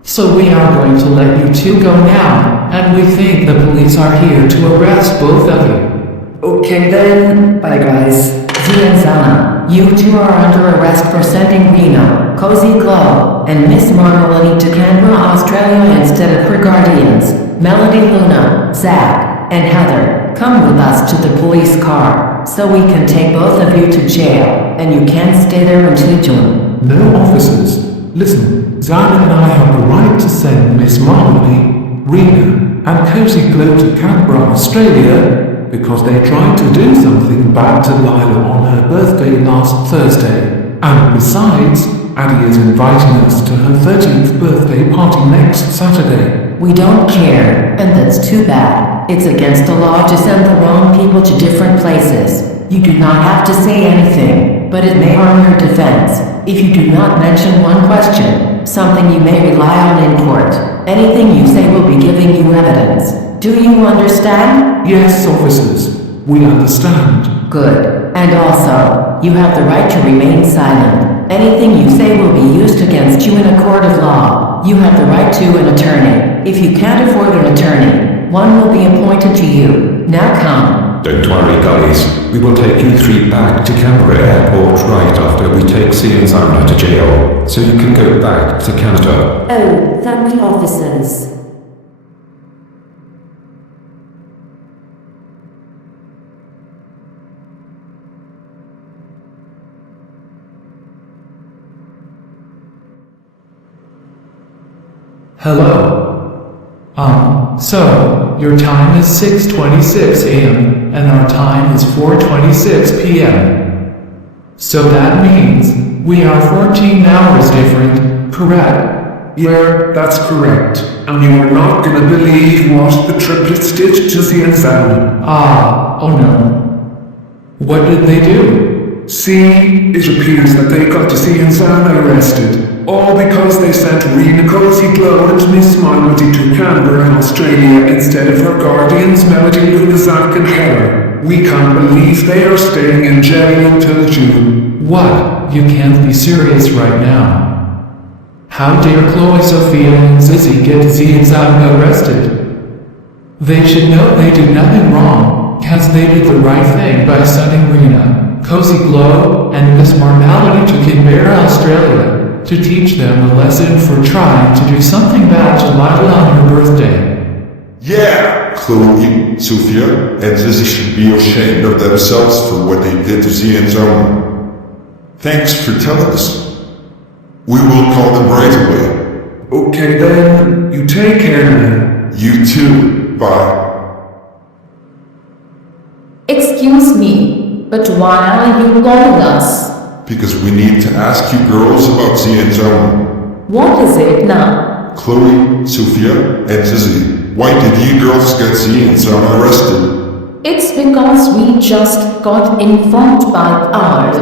So we are going to let you two go now, and we think the police are here to arrest both of you. Okay then, bye guys. Z and Zana, you two are under arrest for sending Reno, Cozy Glow, and Miss Marmalade to Canberra, Australia instead of her guardians, Melody Luna, Zach, and Heather. Come with us to the police car, so we can take both of you to jail, and you can't stay there until June. No officers. Listen, Zana and I have the right to send Miss Marmalade, Rena, and Cozy Glow to Canberra, Australia, because they tried to do something bad to Lyla on her birthday last Thursday. And besides, Addy is inviting us to her 13th birthday party next Saturday. We don't care, and that's too bad. It's against the law to send the wrong people to different places. You do not have to say anything, but it may harm your defense. If you do not mention one question, something you may rely on in court, anything you say will be giving you evidence. Do you understand? Yes, officers. We understand. Good. And also, you have the right to remain silent. Anything you say will be used against you in a court of law. You have the right to an attorney. If you can't afford an attorney, one will be appointed to you. Now come. Don't worry, guys. We will take you three back to Canberra Airport right after we take C and Zana to jail, so you can go back to Canada. Oh, thank you, officers. Hello. So, your time is 6:26 a.m., and our time is 4:26 p.m. So that means we are 14 hours different, correct? Yeah, that's correct. And you are not gonna believe what the triplets did to the Zana. Oh no. What did they do? See, it appears that they got the Zana arrested. All because they sent Rena Cozy Glow and Miss Marmalade to Canberra, Australia instead of her guardians Melody, Luna, Zach and Heather. We can't believe they are staying in jail until June. What? You can't be serious right now. How dare Chloe, Sophia and Zizzy get Z and Zana arrested? They should know they did nothing wrong, cause they did the right thing by sending Rena, Cozy Glow, and Miss Marmalade to Canberra, Australia, to teach them a lesson for trying to do something bad to Lyla on her birthday. Yeah! Chloe, Sophia, and Zizzy should be ashamed of themselves for what they did to Z and Zona. Thanks for telling us. We will call them right away. Okay then, you take care now. You too. Bye. Excuse me, but why are you calling us? Because we need to ask you girls about Z and Zona. What is it now? Chloe, Sophia, and Zizzy, why did you girls get Z and Zona arrested? It's because we just got informed by ours,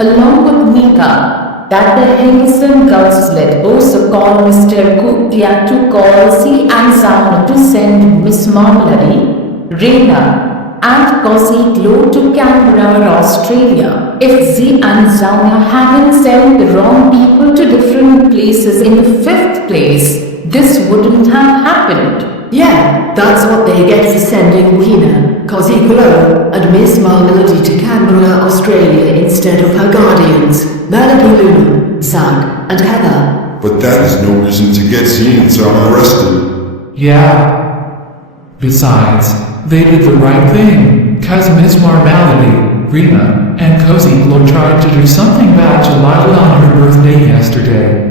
along with Mika, that the Henderson girls let also call Mr. Guptia to call Z and Zana to send Miss Marmalade, Rena, and Cozy Glow to Canberra, Australia. If Z and Zana hadn't sent the wrong people to different places in the first place, this wouldn't have happened. Yeah, that's what they get for sending Rena, Cozy Glow, and Miss Marmalade to Canberra, Australia instead of her guardians, Melody, Luna, Zach, and Heather. But that is no reason to get Z and Zana arrested. Yeah. Besides, they did the right thing, cause Miss Marmalade, Rena, and Cozy Glow tried to do something bad to Lyla on her birthday yesterday.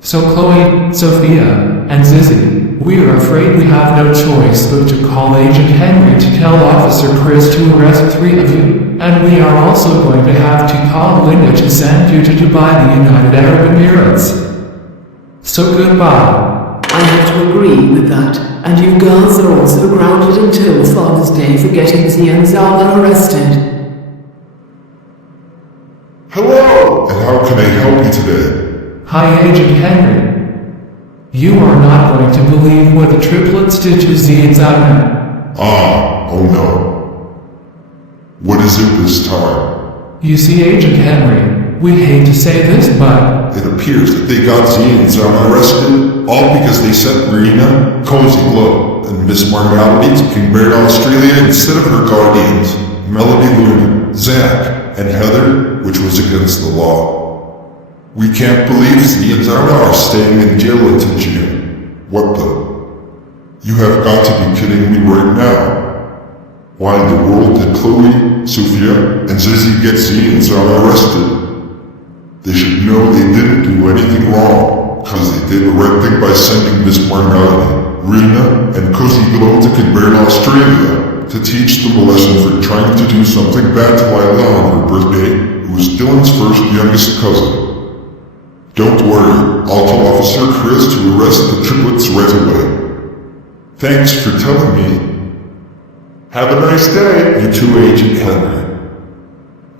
So Chloe, Sophia, and Zizzy, we are afraid we have no choice but to call Agent Henry to tell Officer Chris to arrest 3 of you, and we are also going to have to call Linda to send you to Dubai, the United Arab Emirates. So goodbye. I have to agree with that, and you girls are also grounded until Father's Day for getting Z and Zana arrested. Hello! And how can I help you today? Hi, Agent Henry. You are not going to believe what the triplets did to Z and Zana. Oh no. What is it this time? You see, Agent Henry, we hate to say this, but it appears that they got Z and Zana arrested, all because they sent Rena, Cozy Glow, and Miss Marmalade to Canberra, Australia instead of her guardians, Melody, Luna, Zach, and Heather, which was against the law. We can't believe Z and Zana are staying in jail until June. What the? You have got to be kidding me right now. Why in the world did Chloe, Sophia, and Zizzy get Z and Zana arrested? They should know they didn't do anything wrong, cause they did the right thing by sending Miss Marmalade, Rena, and Cozy Glow to Canberra, Australia, to teach them a lesson for trying to do something bad to Lyla on her birthday, who was Dylan's first youngest cousin. Don't worry, I'll tell Officer Chris to arrest the triplets right away. Thanks for telling me. Have a nice day, you two, Agent Henry.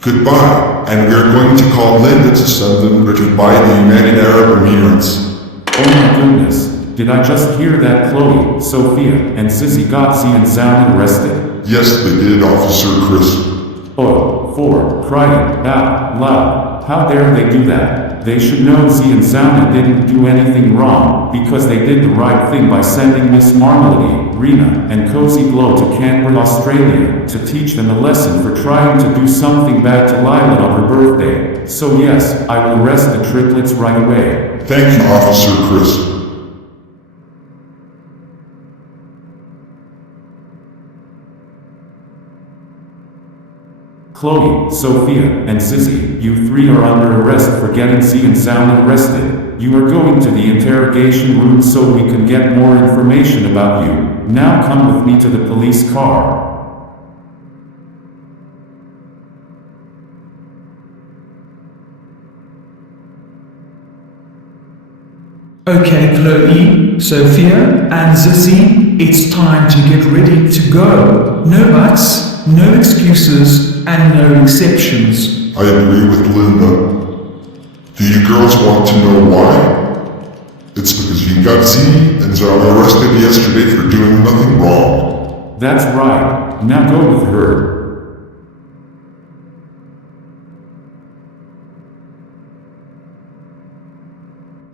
Goodbye, and we are going to call Linda to send them to Dubai, the United Arab Emirates. Oh my goodness, did I just hear that Chloe, Sophia, and Zizzy got Z and Zana arrested? Yes, they did, Officer Chris. Oh, for crying out loud, how dare they do that? They should know Z and Zana didn't do anything wrong, because they did the right thing by sending Miss Marmalade, Rena, and Cozy Glow to Canberra, Australia, to teach them a lesson for trying to do something bad to Lyla on her birthday. So yes, I will arrest the triplets right away. Thank you, Officer Chris. Chloe, Sophia, and Zizzy, you 3 are under arrest for getting Z and Zana arrested. You are going to the interrogation room so we can get more information about you. Now come with me to the police car. Okay, Chloe, Sophia, and Zizzy, it's time to get ready to go. No buts, no excuses, and no exceptions. I agree with Linda. Do you girls want to know why? It's because you got Z and Zara arrested yesterday for doing nothing wrong. That's right. Now go with her.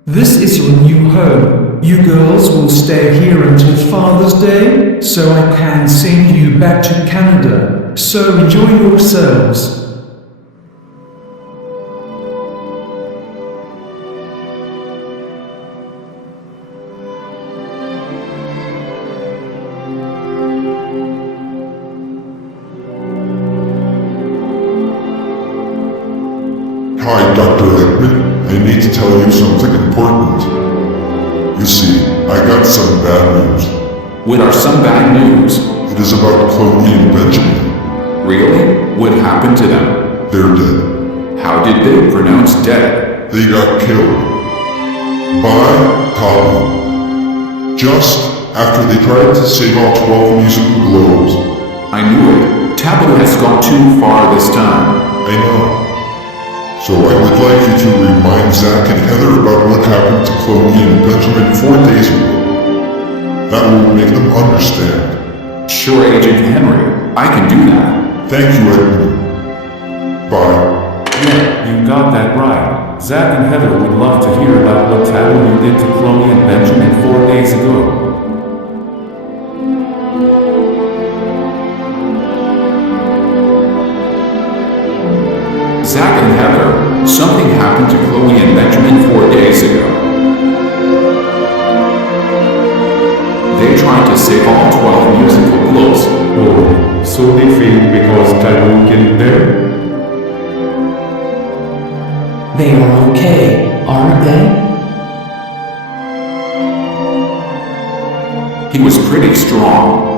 This is your new home. You girls will stay here until Father's Day, so I can send you back to Canada. So enjoy yourselves. Hi, Dr. Lickman. I need to tell you something important. You see, I got some bad news. What are some bad news? It is about Chloe and Benjamin. Really? What happened to them? They're dead. How did they pronounce dead? They got killed. By Tabu. Just after they tried to save all 12 musical globes. I knew it. Tabu has gone too far this time. I know. So I would like you to remind Zach and Heather about what happened to Chloe and Benjamin 4 days ago. That will make them understand. Sure, Agent Henry. I can do that. Thank you, Edmund. Bye. Yeah, you got that right. Zach and Heather would love to hear about what Tabu did to Chloe and Benjamin 4 days ago. Zach and Heather, something happened to Chloe and Benjamin 4 days ago. They tried to save all 12 musical globes. Oh, so they failed because Tabu killed them? They are okay, aren't they? He was pretty strong.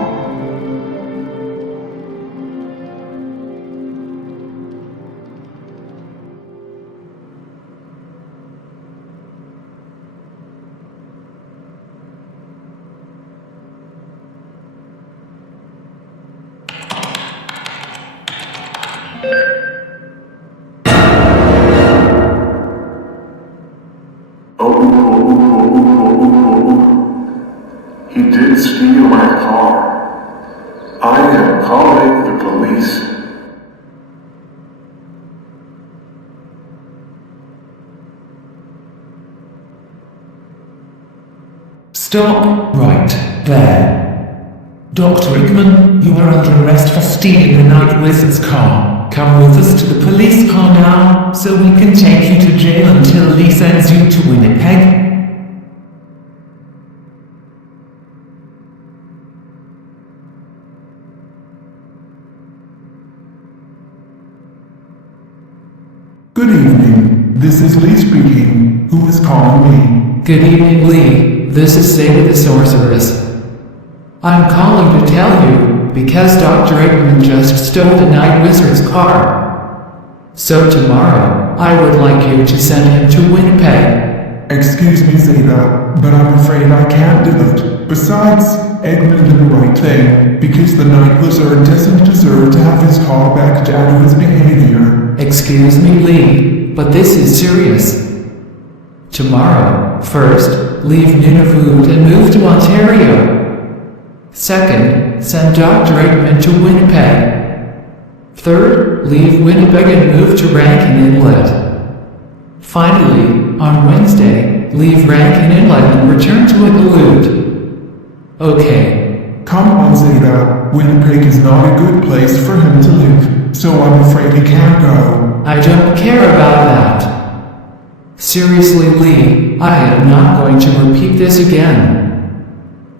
He did steal my car. I am calling the police. Stop right there. Dr. Rickman, you are under arrest for stealing the Night Wizard's car. Come with us to the police car now, so we can take you to jail until Lee sends you to Winnipeg. Good evening. This is Lee speaking. Who is calling me? Good evening, Lee. This is Sadie the Sorceress. I'm calling to tell you, because Dr. Aikman just stole the Night Wizard's car. So tomorrow, I would like you to send him to Winnipeg. Excuse me, Zeta, but I'm afraid I can't do it. Besides, Edmund did the right thing, because the Night Wizard doesn't deserve to have his car backed out of his behavior. Excuse me, Lee, but this is serious. Tomorrow, first, leave Nunavut and move to Ontario. Second, send Dr. Aikman to Winnipeg. Third, leave Winnipeg and move to Rankin Inlet. Finally, on Wednesday, leave Rankin Inlet and return to Iqaluit. Okay. Come on, Zeta. Winnipeg is not a good place for him to live, so I'm afraid he can't go. I don't care about that. Seriously, Lee, I am not going to repeat this again.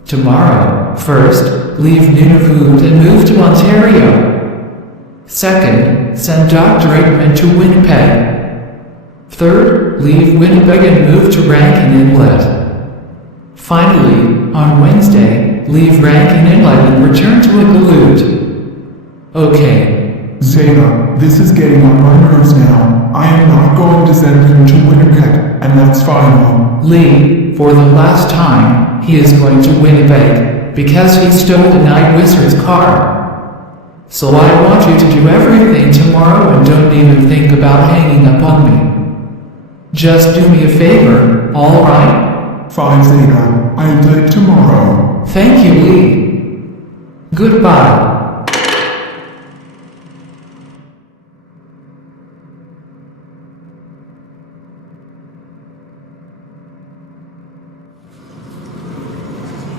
Tomorrow, first, leave Nunavut and move to Ontario. Second, send Dr. Aikman to Winnipeg. Third, leave Winnipeg and move to Rankin Inlet. Finally, on Wednesday, leave Rankin Inlet and return to Iqaluit. Okay. Zeta, this is getting on my nerves now. I am not going to send him to Winnipeg, and that's final. Lee, for the last time, he is going to Winnipeg, because he stole the Night Wizard's car. So I want you to do everything tomorrow and don't even think about hanging up on me. Just do me a favor, alright? Fine, Zeta. I'll do it tomorrow. Thank you, Lee. Goodbye.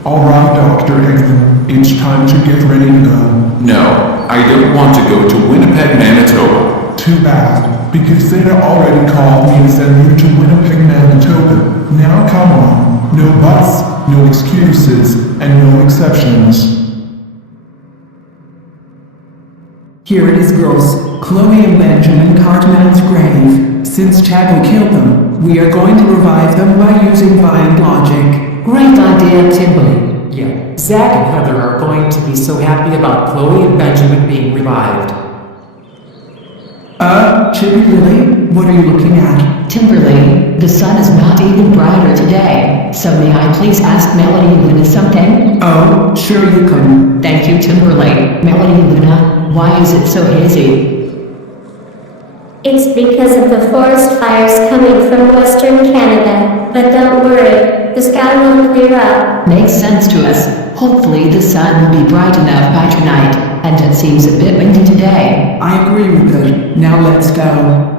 Alright, Dr. Eggman. It's time to get ready to go. No, I don't want to go to Winnipeg, Manitoba. Too bad, because Zeta already called me to send you to Winnipeg, Manitoba. Now come on. No buts, no excuses, and no exceptions. Here it is, girls. Chloe and Benjamin Cartman's grave. Since Chago killed them, we are going to revive them by using Viant logic. Great idea, Timberly. Yeah, Zach and Heather are going to be so happy about Chloe and Benjamin being revived. Chippy Lily, what are you looking at? Timberly, the sun is not even brighter today, so may I please ask Melody and Luna something? Oh, sure you can. Thank you, Timberly. Melody and Luna, why is it so hazy? It's because of the forest fires coming from Western Canada. But don't worry, the sky will clear up. Makes sense to us. Hopefully the sun will be bright enough by tonight, and it seems a bit windy today. I agree with it. Now let's go.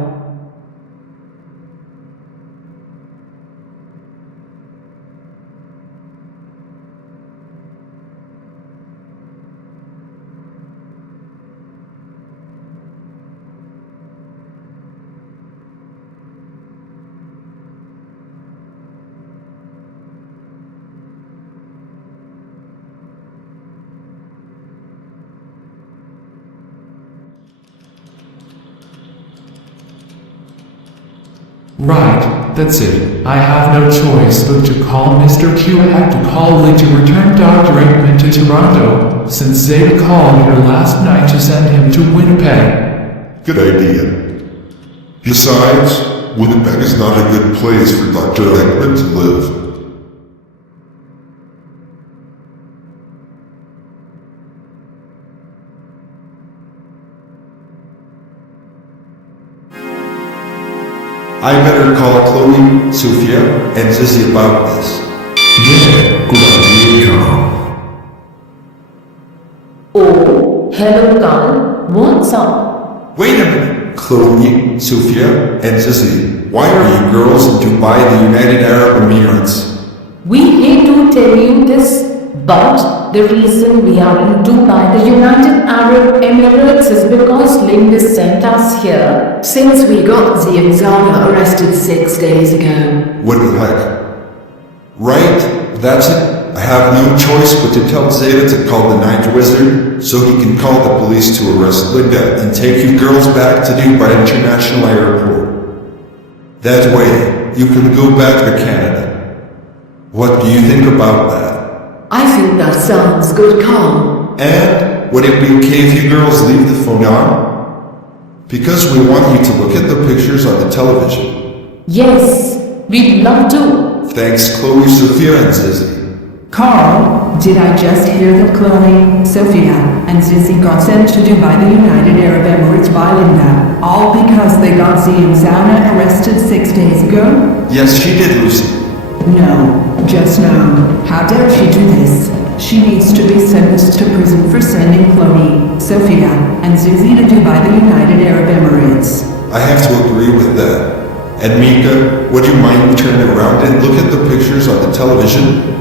Right, that's it. I have no choice but to call Mr. Q. I have to call Lee to return Dr. Eggman to Toronto, since Zeta called her last night to send him to Winnipeg. Good idea. Besides, Winnipeg is not a good place for Dr. Eggman to live. I better call Chloe, Sophia, and Zizzy about this. Yeah, good idea, Carl. Oh, hello, Carl. What's up? Wait a minute! Chloe, Sophia, and Zizzy, why are you girls in Dubai, the United Arab Emirates? We hate to tell you this, but the reason we are in Dubai, the United Arab Emirates, is because Lindis sent us here. Since we got Z and Zana arrested 6 days ago. What the heck? Right, that's it. I have no choice but to tell Zeta to call the Night Wizard, so he can call the police to arrest Linda and take you girls back to Dubai International Airport. That way, you can go back to Canada. What do you think about that? I think that sounds good, Carl. And would it be okay if you girls leave the phone on? Because we want you to look at the pictures on the television. Yes, we'd love to. Thanks, Chloe, Sophia, and Zizzy. Carl, did I just hear that Chloe, Sophia, and Zizzy got sent to Dubai, the United Arab Emirates by Linda, all because they got Z and Zana arrested 6 days ago? Yes, she did, Lucy. No, just no. How dare she do this? She needs to be sentenced to prison for sending Chloe, Sophia, and Zizzy to Dubai, the United Arab Emirates. I have to agree with that. And Mika, would you mind turning around and look at the pictures on the television?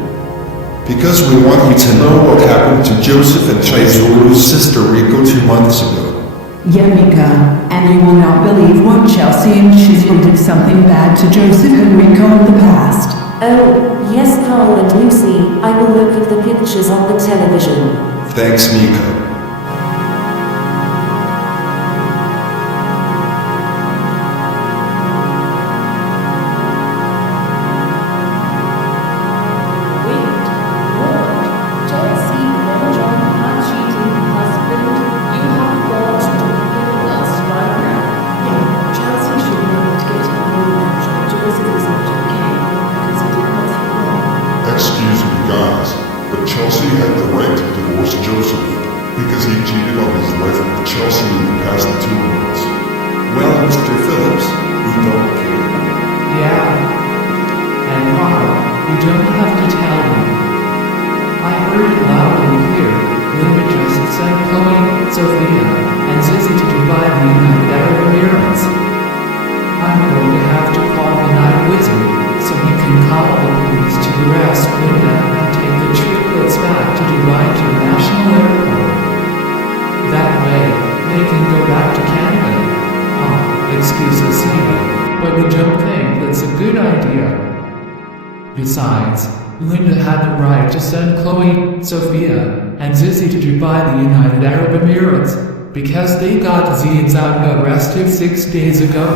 Because we want you to know what happened to Joseph and Chaizuru's sister Rico 2 months ago. Yeah, Mika, and you will not believe what Chelsea and Chizuru did something bad to Joseph and Rico in the past. Oh, yes, Carl and Lucy, I will look at the pictures on the television. Thanks, Mika. but Chelsea had the right to divorce Joseph because he cheated on his wife with Chelsea in the past 2 months. Well, Mr. Phillips, we don't care. Yeah. And Carl, you don't have to tell me. I heard it loud and clear. Lyla just sent Chloe, Sophia, and Zizzy to Dubai, the United Arab Emirates. I'm going to have to call the night wizard so he can call the police to arrest Lyla and take the triplets back to Dubai International Airport. That way, they can go back to Canada. Excuse us, Lyla, but we don't think that's a good idea. Besides, Lyla had the right to send Chloe, Sophia, and Zizzy to Dubai, the United Arab Emirates, because they got Z and Zaga arrested 6 days ago.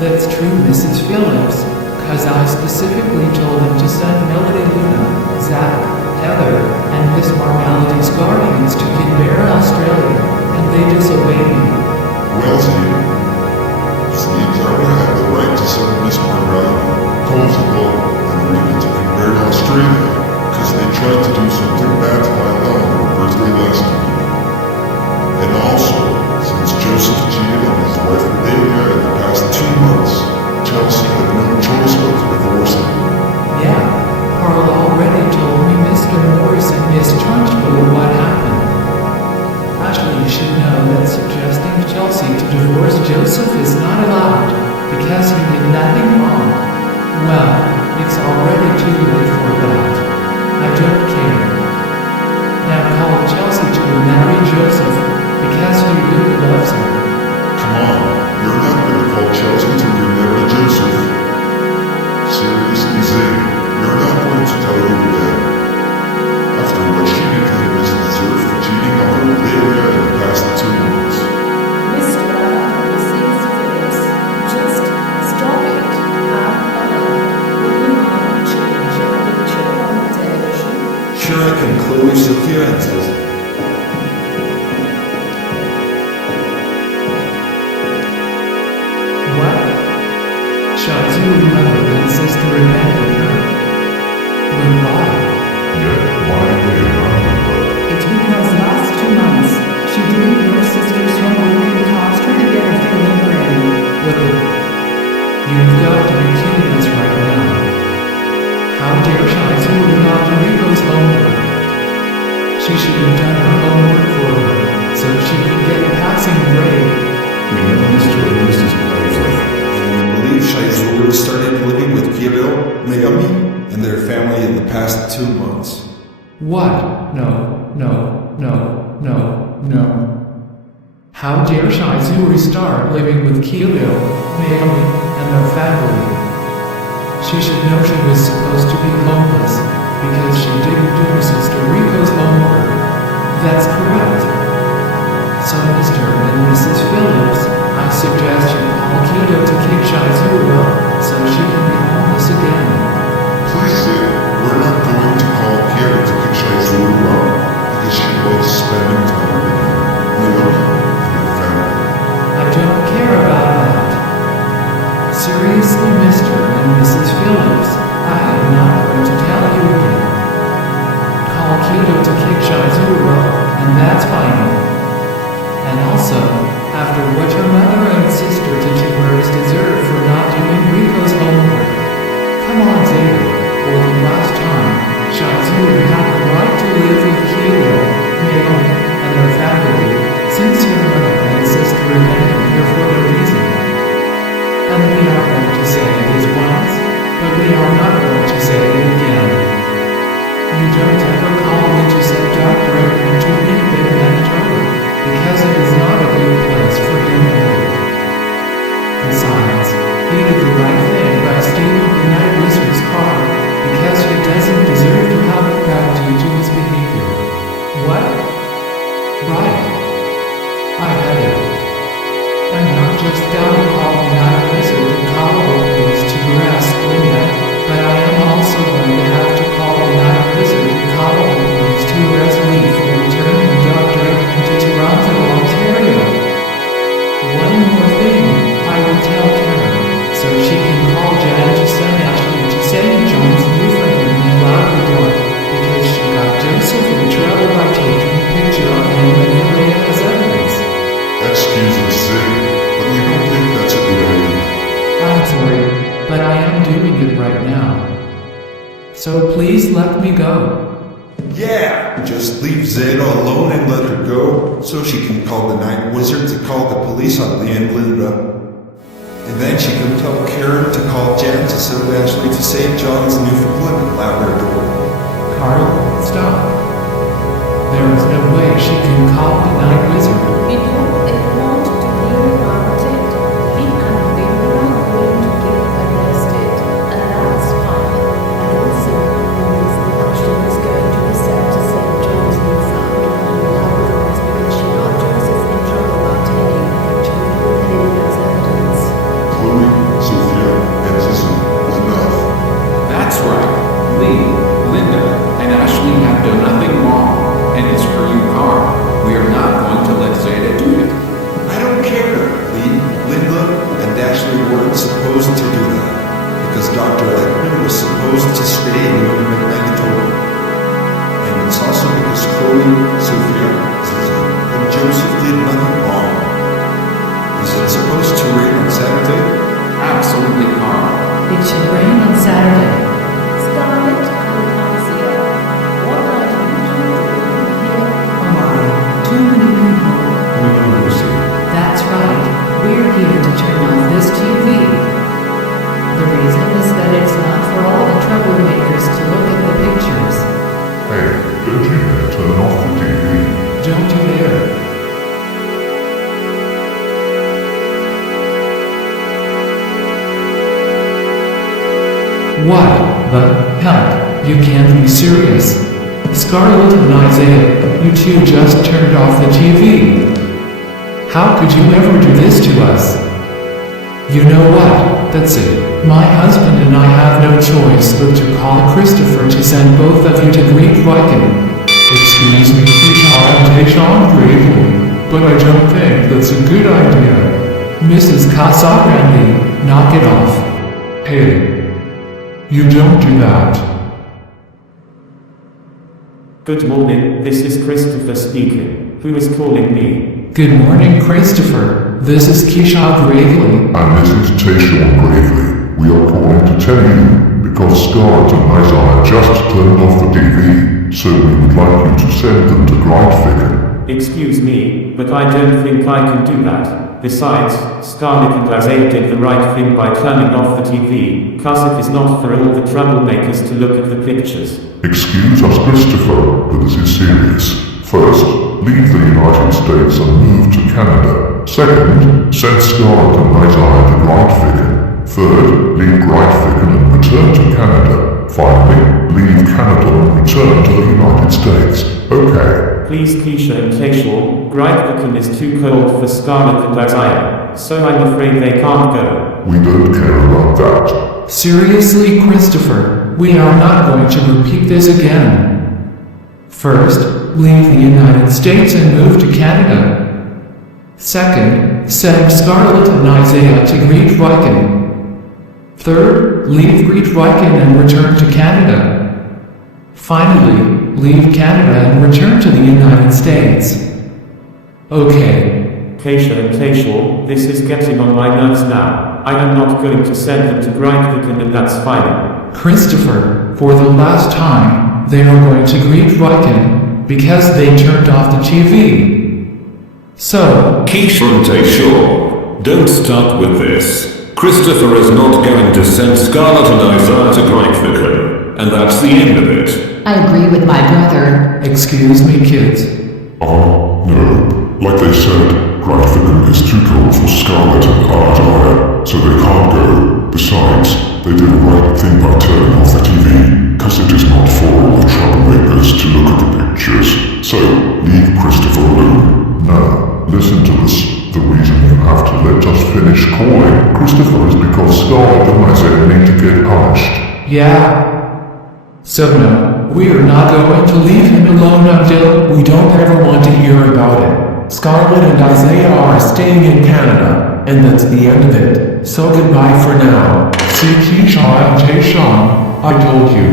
That's true, Mrs. Phillips, cause I specifically told them to send Melody, Luna, Zach, Heather, and Miss Marmelity's guardians to Canberra, Australia, and they disobeyed me. Well, Z and Zaga had the right to send Miss Marmelity, Thomson, and Rena to Canberra, Australia, because they tried to do something bad to Lyla on her birthday last week. And also, since Joseph cheated on his wife Addy in the past 2 months, Chelsea had no choice but to divorce him. Yeah, Carl already told me Mr. Morris and Miss Trunchbull what happened. Actually, you should know that suggesting Chelsea to divorce Joseph is not allowed, because he did nothing wrong. Well, it's already too late for that. I don't care. Now call Chelsea to marry Joseph, because he really loves her. Come on, you're not going to call Chelsea to remarry Joseph. Seriously, Zane, you're not going to tell your dad. After what she did to him is deserved for cheating on her with Lyla in the past 2 months. Mr. Mrs. Phillips, just stop it. Will you mind changing the picture on the television? Sure, I can Chloe, Sophia, and Zizzy. Shall you remember and sister abandoned her? But why? Yeah, why did they abandon her? It's because last 2 months, she didn't your sister's homework and caused her to get a failing grade. You've got to be kidding us right now. How dare Shizuru not do Rico's homework? She should have done her homework for her, so she could get a passing grade. We know Mr. and Mrs. Paisley. I believe Shizuru started living with Kirill, Megami, and their family in the past 2 months. What? No. How dare Shizuru start living with Kirill, Naomi, and their family? She should know she was supposed to be homeless, because she didn't do her sister Rico's homework. That's correct. So Mr. and Mrs. Phillips, I suggest you call Kyoto to kick Shizuru out so she can be homeless again. Please, Zane, we're not going to call Kira to kick Shizuru out because she loves spending time with him, Naomi, and her family. I don't care about that. Seriously, Mr. and Mrs. Phillips, I am not going to tell you again. Call Kyoto to kick Shizuru out, and that's final. And also, after what your mother and sister to Timur's deserve for not doing Rico's homework. Come on, Zeta, for the last time, Shizuru had the right to live with Kyoto, Naomi, and their family, since your mother and sister abandoned her for no reason. And we are going to say this once, but we are not going to say it again. You don't ever call me to set Dr. into Winnipeg, Manitoba, because it is not a good place for him to live. So please let me go. Yeah, just leave Zeta alone and let her go, so she can call the night wizard to call the police on Lee and Linda. And then she can tell Karen to call Jan to send Ashley to St. John's, Newfoundland, Labrador. Carl, stop. There is no way she can call the night wizard. We don't want to hear about it. He and Linda are going to get arrested, and that's fine. And also, the reason Ashley is going to be sent to St. John's, Newfoundland, and Labrador is because she got Joseph in trouble about taking her children and hiding as evidence. Chloe, Sophia, and Susan, enough. That's right. Lee, Linda, and Ashley have done nothing wrong. And as for you, Carl, we are not going to let Zeta do it. I don't care. Lee, Linda, and Ashley weren't supposed to do that, because Dr. Ekman was supposed to stay in Winnipeg, Manitoba. And it's also because Chloe, Sophia, Susan, and Joseph did nothing wrong. Is it supposed to rain on Saturday? Absolutely, Carl. It should rain on Saturday. Scarlett and Azia, what are you doing here? Oh my, too many people. No mercy. That's right. We're here to turn off this TV. The reason is that it's not for all the troublemakers to look at the pictures. Hey, don't you dare turn off the TV. Don't you dare. What the hell? You can't be serious. Scarlett and Isaiah, you two just turned off the TV. How could you ever do this to us? You know what? That's it. My husband and I have no choice but to call Christopher to send both of you to Great Viking. Excuse me, I'm Tayshawn gravely, but I don't think that's a good idea. Mrs. Casagrande, knock it off. Hey, you don't do that. Good morning, this is Christopher speaking. Who is calling me? Good morning, Christopher. This is Keisha Gravely. And this is Tayshawn gravely. We are calling to tell you, because Scarlett and Isaiah just turned off the TV, so we would like you to send them to Grytviken. Excuse me, but I don't think I can do that. Besides, Scarlett and Isaiah did the right thing by turning off the TV, cause it is not for all the troublemakers to look at the pictures. Excuse us, Christopher, but this is serious. First, leave the United States and move to Canada. Second, send Scarlett and Isaiah to Grytviken. Third, leave Grytviken and return to Canada. Finally, leave Canada and return to the United States. Okay. Please, Keisha and Tayshawn, Grytviken is too cold for Scarlett and Isaiah, so I'm afraid they can't go. We don't care about that. Seriously, Christopher, we are not going to repeat this again. First, leave the United States and move to Canada. Second, send Scarlett and Isaiah to Great Viking. Third, leave Great Viking and return to Canada. Finally, leave Canada and return to the United States. Okay. Keisha and Tayshawn, this is getting on my nerves now. I am not going to send them to Grytviken and that's final. Christopher, for the last time, they are going to Great Viking because they turned off the TV. So, Keisha and Tayshawn, don't start with this. Christopher is not going to send Scarlett and Isaiah to Grytviken, and that's the end of it. I agree with my brother. Excuse me, kids. No. Like they said, Grytviken is too cold for Scarlett and Isaiah, so they can't go. Besides, they did the right thing by turning off the TV, cause it is not for all the troublemakers to look at the pictures. So, leave Christopher alone. Now, listen to us. The reason you have to let us finish calling Christopher is because Scarlett and Isaiah need to get punished. Yeah. So no, we are not going to leave him alone until we don't ever want to hear about it. Scarlett and Isaiah are staying in Canada, and that's the end of it. So goodbye for now. See, Keisha and Tayshawn, I told you.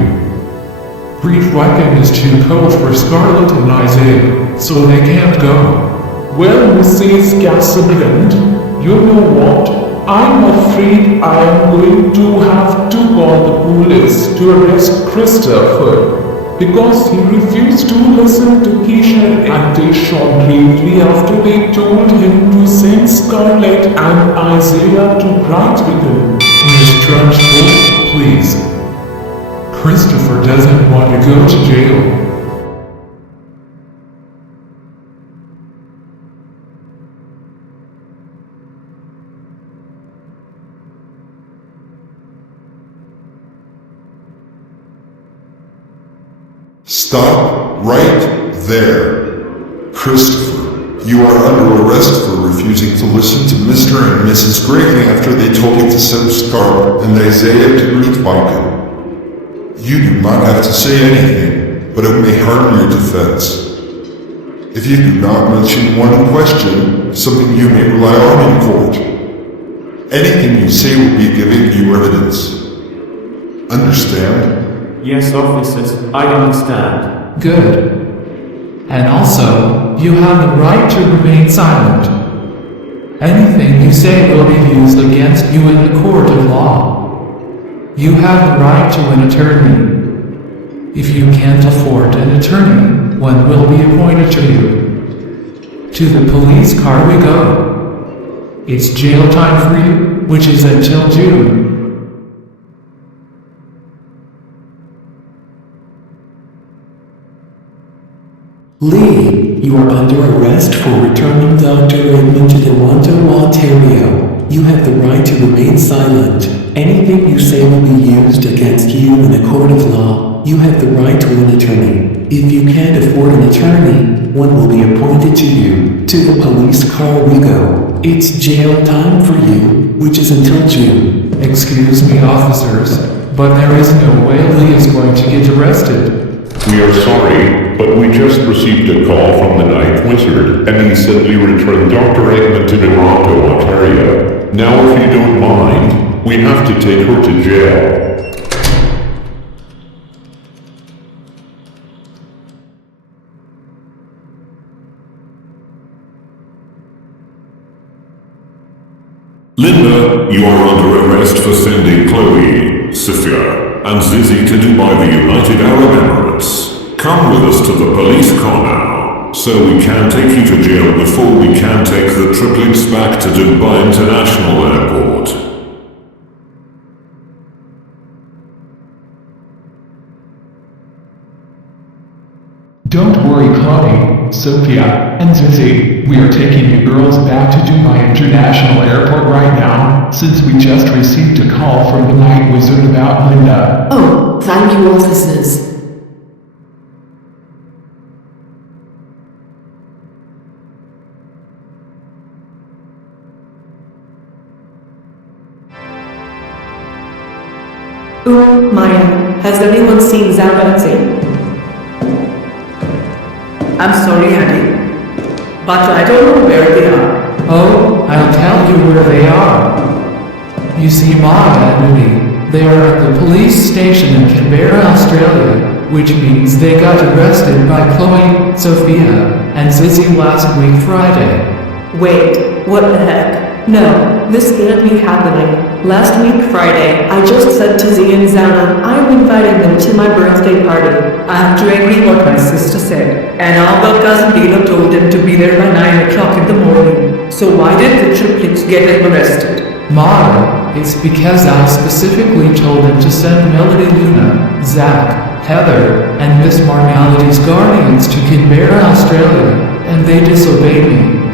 Great Viking is too cold for Scarlett and Isaiah, so they can't go. Well, Mrs. Casagrande, you know what? I'm afraid I'm going to have to call the police to arrest Christopher because he refused to listen to Keisha and they shot gravely after they told him to send Scarlett and Isaiah to Brighton. Miss Trunchbull, please. Christopher doesn't want to go to jail. Stop right there. Christopher, you are under arrest for refusing to listen to Mr. and Mrs. Gray after they told you to send Scarlett and Isaiah to greet Michael. You do not have to say anything, but it may harm your defense. If you do not mention one question, something you may rely on in court, anything you say will be giving you evidence. Understand? Yes, officers, I understand. Good. And also, you have the right to remain silent. Anything you say will be used against you in the court of law. You have the right to an attorney. If you can't afford an attorney, one will be appointed to you. To the police car we go. It's jail time for you, which is until June. Lee, you are under arrest for returning Dr. Edmund to Toronto, Ontario. You have the right to remain silent. Anything you say will be used against you in a court of law. You have the right to an attorney. If you can't afford an attorney, one will be appointed to you. To the police car we go. It's jail time for you, which is until June. Excuse me, officers, but there is no way Lee is going to get arrested. We are sorry, but we just received a call from the Night Wizard, and he said we returned Dr. Eggman to Toronto, Ontario. Now, if you don't mind, we have to take her to jail. Linda, you are under arrest for sending Chloe, Sophia, and Zizzy to Dubai, the United Arab Emirates. Come with us to the police car now, so we can take you to jail before we can take the triplets back to Dubai International Airport. Don't worry, Chloe, Sophia, and Zizzy. We are taking you girls back to Dubai International Airport right now, since we just received a call from the Night Wizard about Linda. Oh, thank you, officers. Maya, has anyone seen Zaratzi? I'm sorry, Addy, but I don't know where they are. Oh, I'll tell you where they are. You see, Mara and Moody, they are at the police station in Canberra, Australia, which means they got arrested by Chloe, Sophia, and Zizzy last week Friday. Wait, what the heck? No, this can't be happening. Last week Friday, I just said to Z and Zana I'm inviting them to my birthday party. I have to agree what my sister said. And all but cousin Lyla told them to be there by 9 o'clock in the morning. So why did the triplets get them arrested? Mara, it's because I specifically told them to send Melody Luna, Zach, Heather, and Miss Marmality's guardians to Canberra, Australia, and they disobeyed me.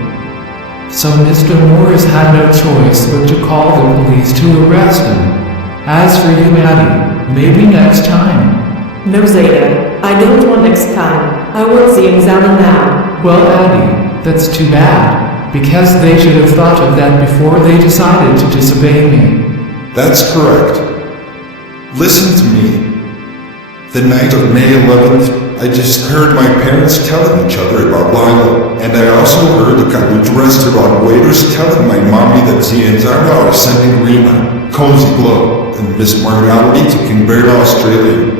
So Mr. Morris had no choice but to call the police to arrest him. As for you, Addy, maybe next time. No, Zeta, I don't want next time. I want Z and Zana now. Well, Addy, that's too bad, because they should have thought of that before they decided to disobey me. That's correct. Listen to me. The night of May 11th, I just heard my parents telling each other about Lyla, and I also heard the Kaluj restaurant waiters telling my mommy that Z and Zara are sending Rena, Cozy Glow, and Miss Marmality to Canberra, Australia.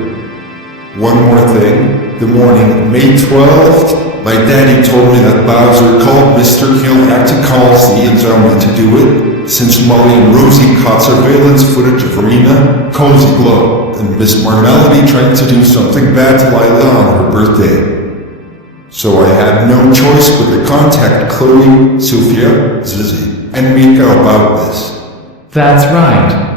One more thing, the morning of May 12th, my daddy told me that Bowser called Mr. Hill had to call Z and Zelma to do it, since Molly and Rosie caught surveillance footage of Rena, Cozy Glow, and Miss Marmelody trying to do something bad to Lyla on her birthday. So I had no choice but to contact Chloe, Sophia, Zizzy, and Mika about this. That's right.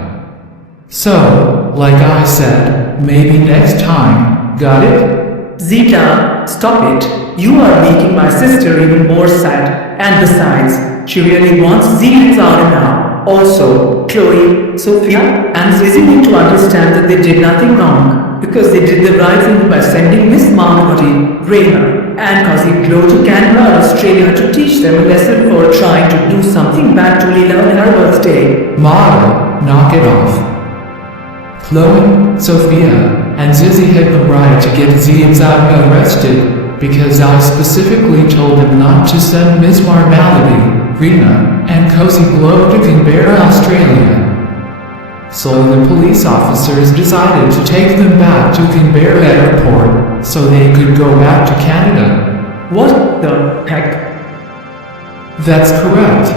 So, like I said, maybe next time, got it? Zeta, stop it. You are making my sister even more sad. And besides, she really wants Z and Zara now. Also, Chloe, Sophia, and Zizzy need to understand that they did nothing wrong. Because they did the right thing by sending Miss Marmelody, Rayna, and Cozy Glow to Canberra, Australia to teach them a lesson for trying to do something bad to Lyla on her birthday. Mara, knock it off. Chloe, Sophia, and Zizzy had the right to get Z and Zaga arrested because I specifically told them not to send Miss Marmelody, Rena, and Cozy Glow to Canberra, Australia. So the police officers decided to take them back to Canberra Airport so they could go back to Canada. What the heck? That's correct.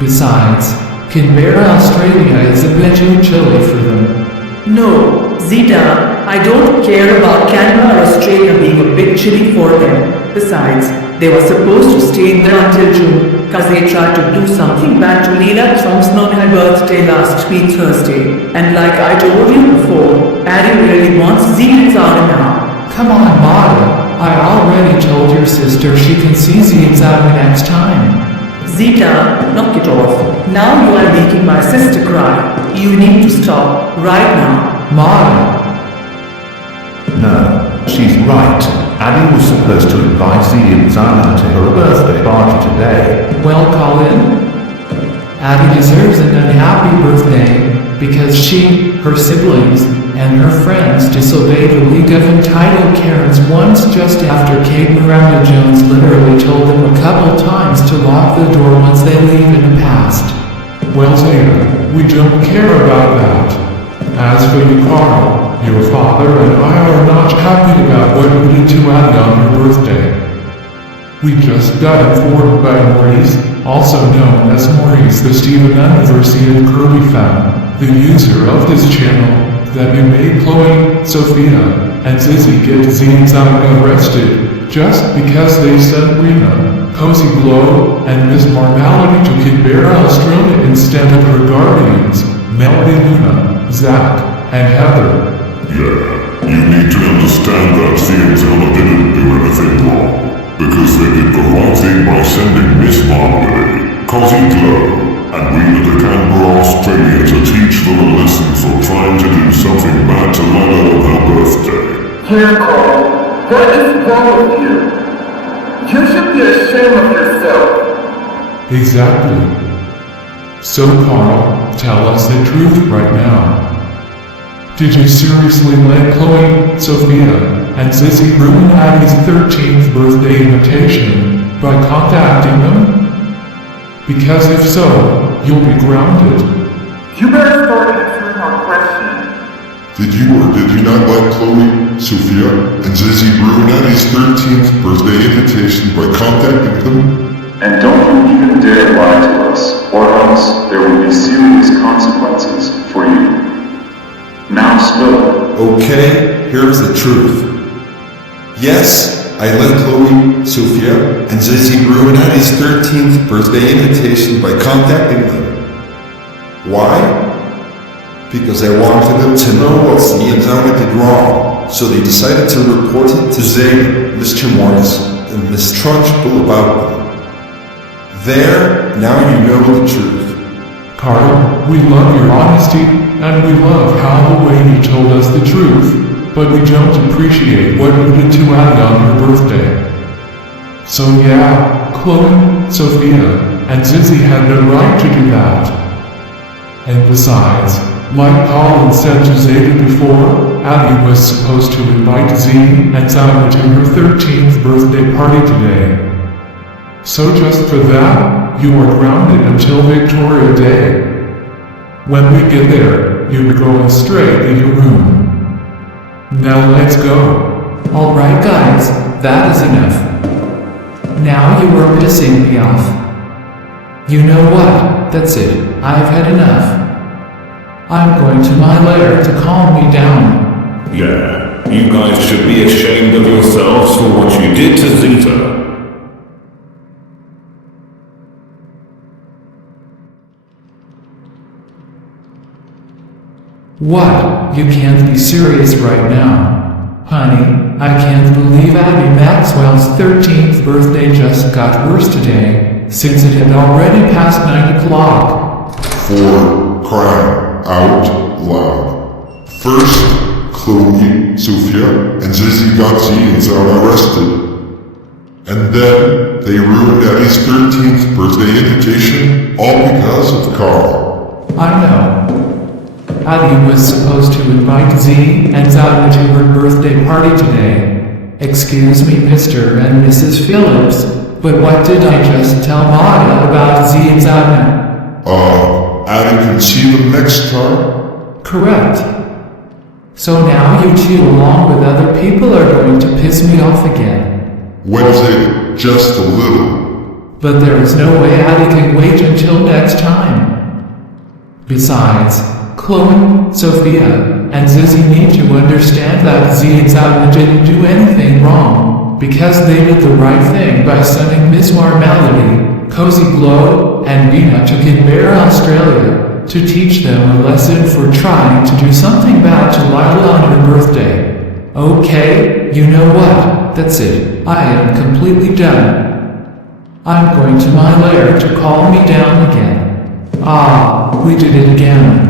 Besides, Canberra, Australia is a bit too chilly for them. No, Zeta, I don't care about Canberra, Australia being a bit chilly for them. Besides, they were supposed to stay there until June because they tried to do something bad to Lyla Thomson on her birthday last week Thursday. And like I told you before, Addy really wants Z and Zara now. Come on, Mara. I already told your sister she can see Z and Zara next time. Zeta, knock it off. Now you are making my sister cry. You need to stop, right now. Mara. No, she's right. Addy was supposed to invite Z and Zana to her birthday party today. Well, Colin, Addy deserves an unhappy birthday because she, her siblings, and her friends disobeyed a League of Entitled Karens once just after Kate Miranda Jones literally told them a couple times to lock the door once they leave in the past. Well, Zeta, we don't care about that. As for you, Carl, your father and I are not happy about what we did to Addy on her birthday. We just got informed by Maurice, also known as Maurice the Steven University Curly Fan, the user of this channel, that we made Chloe, Sophia, and Zizzy get Z and Zaga arrested just because they sent Rena, Cozy Glow, and Miss Marmelody to Canberra, Australia instead of her guardians, Melody, Luna, Zach, and Heather. Yeah, you need to understand that Z and Zelda didn't do anything wrong, because they did the right thing by sending Miss Marmelody, Cozy Glow, and Rena to Canberra, Australia to teach them a lesson for trying to do something bad to Lyla on her birthday. Here, Carl, what is wrong with you? You should be ashamed of yourself. Exactly. So Carl, tell us the truth right now. Did you seriously let Chloe, Sophia, and Zizzy ruin Addy's 13th birthday invitation by contacting them? Because if so, you'll be grounded. You better start answering our question. Did you or did you not let Chloe, Sophia, and Zizzy ruin Addy's 13th birthday invitation by contacting them? And don't you even dare lie to us, or else there will be serious consequences for you. Now spill it. Okay, here's the truth. Yes, I let Chloe, Sophia, and Zizzy ruin Addy's 13th birthday invitation by contacting them. Why? Because I wanted them to know what Z and Zana did wrong, so they decided to report it to Zane, Mr. Morris, and Miss Trunchbull about them. There, now you know the truth. Carl, we love your honesty, and we love how the way you told us the truth, but we don't appreciate what you did to Addy on her birthday. So yeah, Chloe, Sophia, and Zizzy had no right to do that. And besides, like Colin said to Zeta before, Addy was supposed to invite Z and Zana to her 13th birthday party today. So just for that, you are grounded until Victoria Day. When we get there, you're going straight to your room. Now let's go. Alright guys, that is enough. Now you are pissing me off. You know what? That's it. I've had enough. I'm going to my lair to calm me down. Yeah, you guys should be ashamed of yourselves for what you did to Zeta. What? You can't be serious right now. Honey, I can't believe Addy Maxwell's 13th birthday just got worse today, since it had already passed 9 o'clock. For crying out loud. First, Chloe, Sophia, and Zizzy got Z and Zara arrested. And then, they ruined Addy's 13th birthday invitation, all because of Carl. I know. Addy was supposed to invite Z and Zara to her birthday party today. Excuse me, Mr. and Mrs. Phillips, but what did I just tell Maya about Z and Zara? Addy can see them next time? Correct. So now you two along with other people are going to piss me off again. Wednesday, just a little. But there is no way Addy can wait until next time. Besides, Chloe, Sophia, and Zizzy need to understand that Z and Zara didn't do anything wrong, because they did the right thing by sending Miss Marmalady, Cozy Glow, and Rena to Canberra, Australia, to teach them a lesson for trying to do something bad to Lyla on her birthday. Okay, you know what? That's it. I am completely done. I'm going to my lair to calm me down again. Ah, we did it again.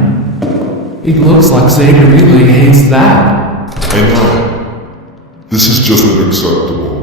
It looks like Zeta really hates that. I know. This is just unacceptable.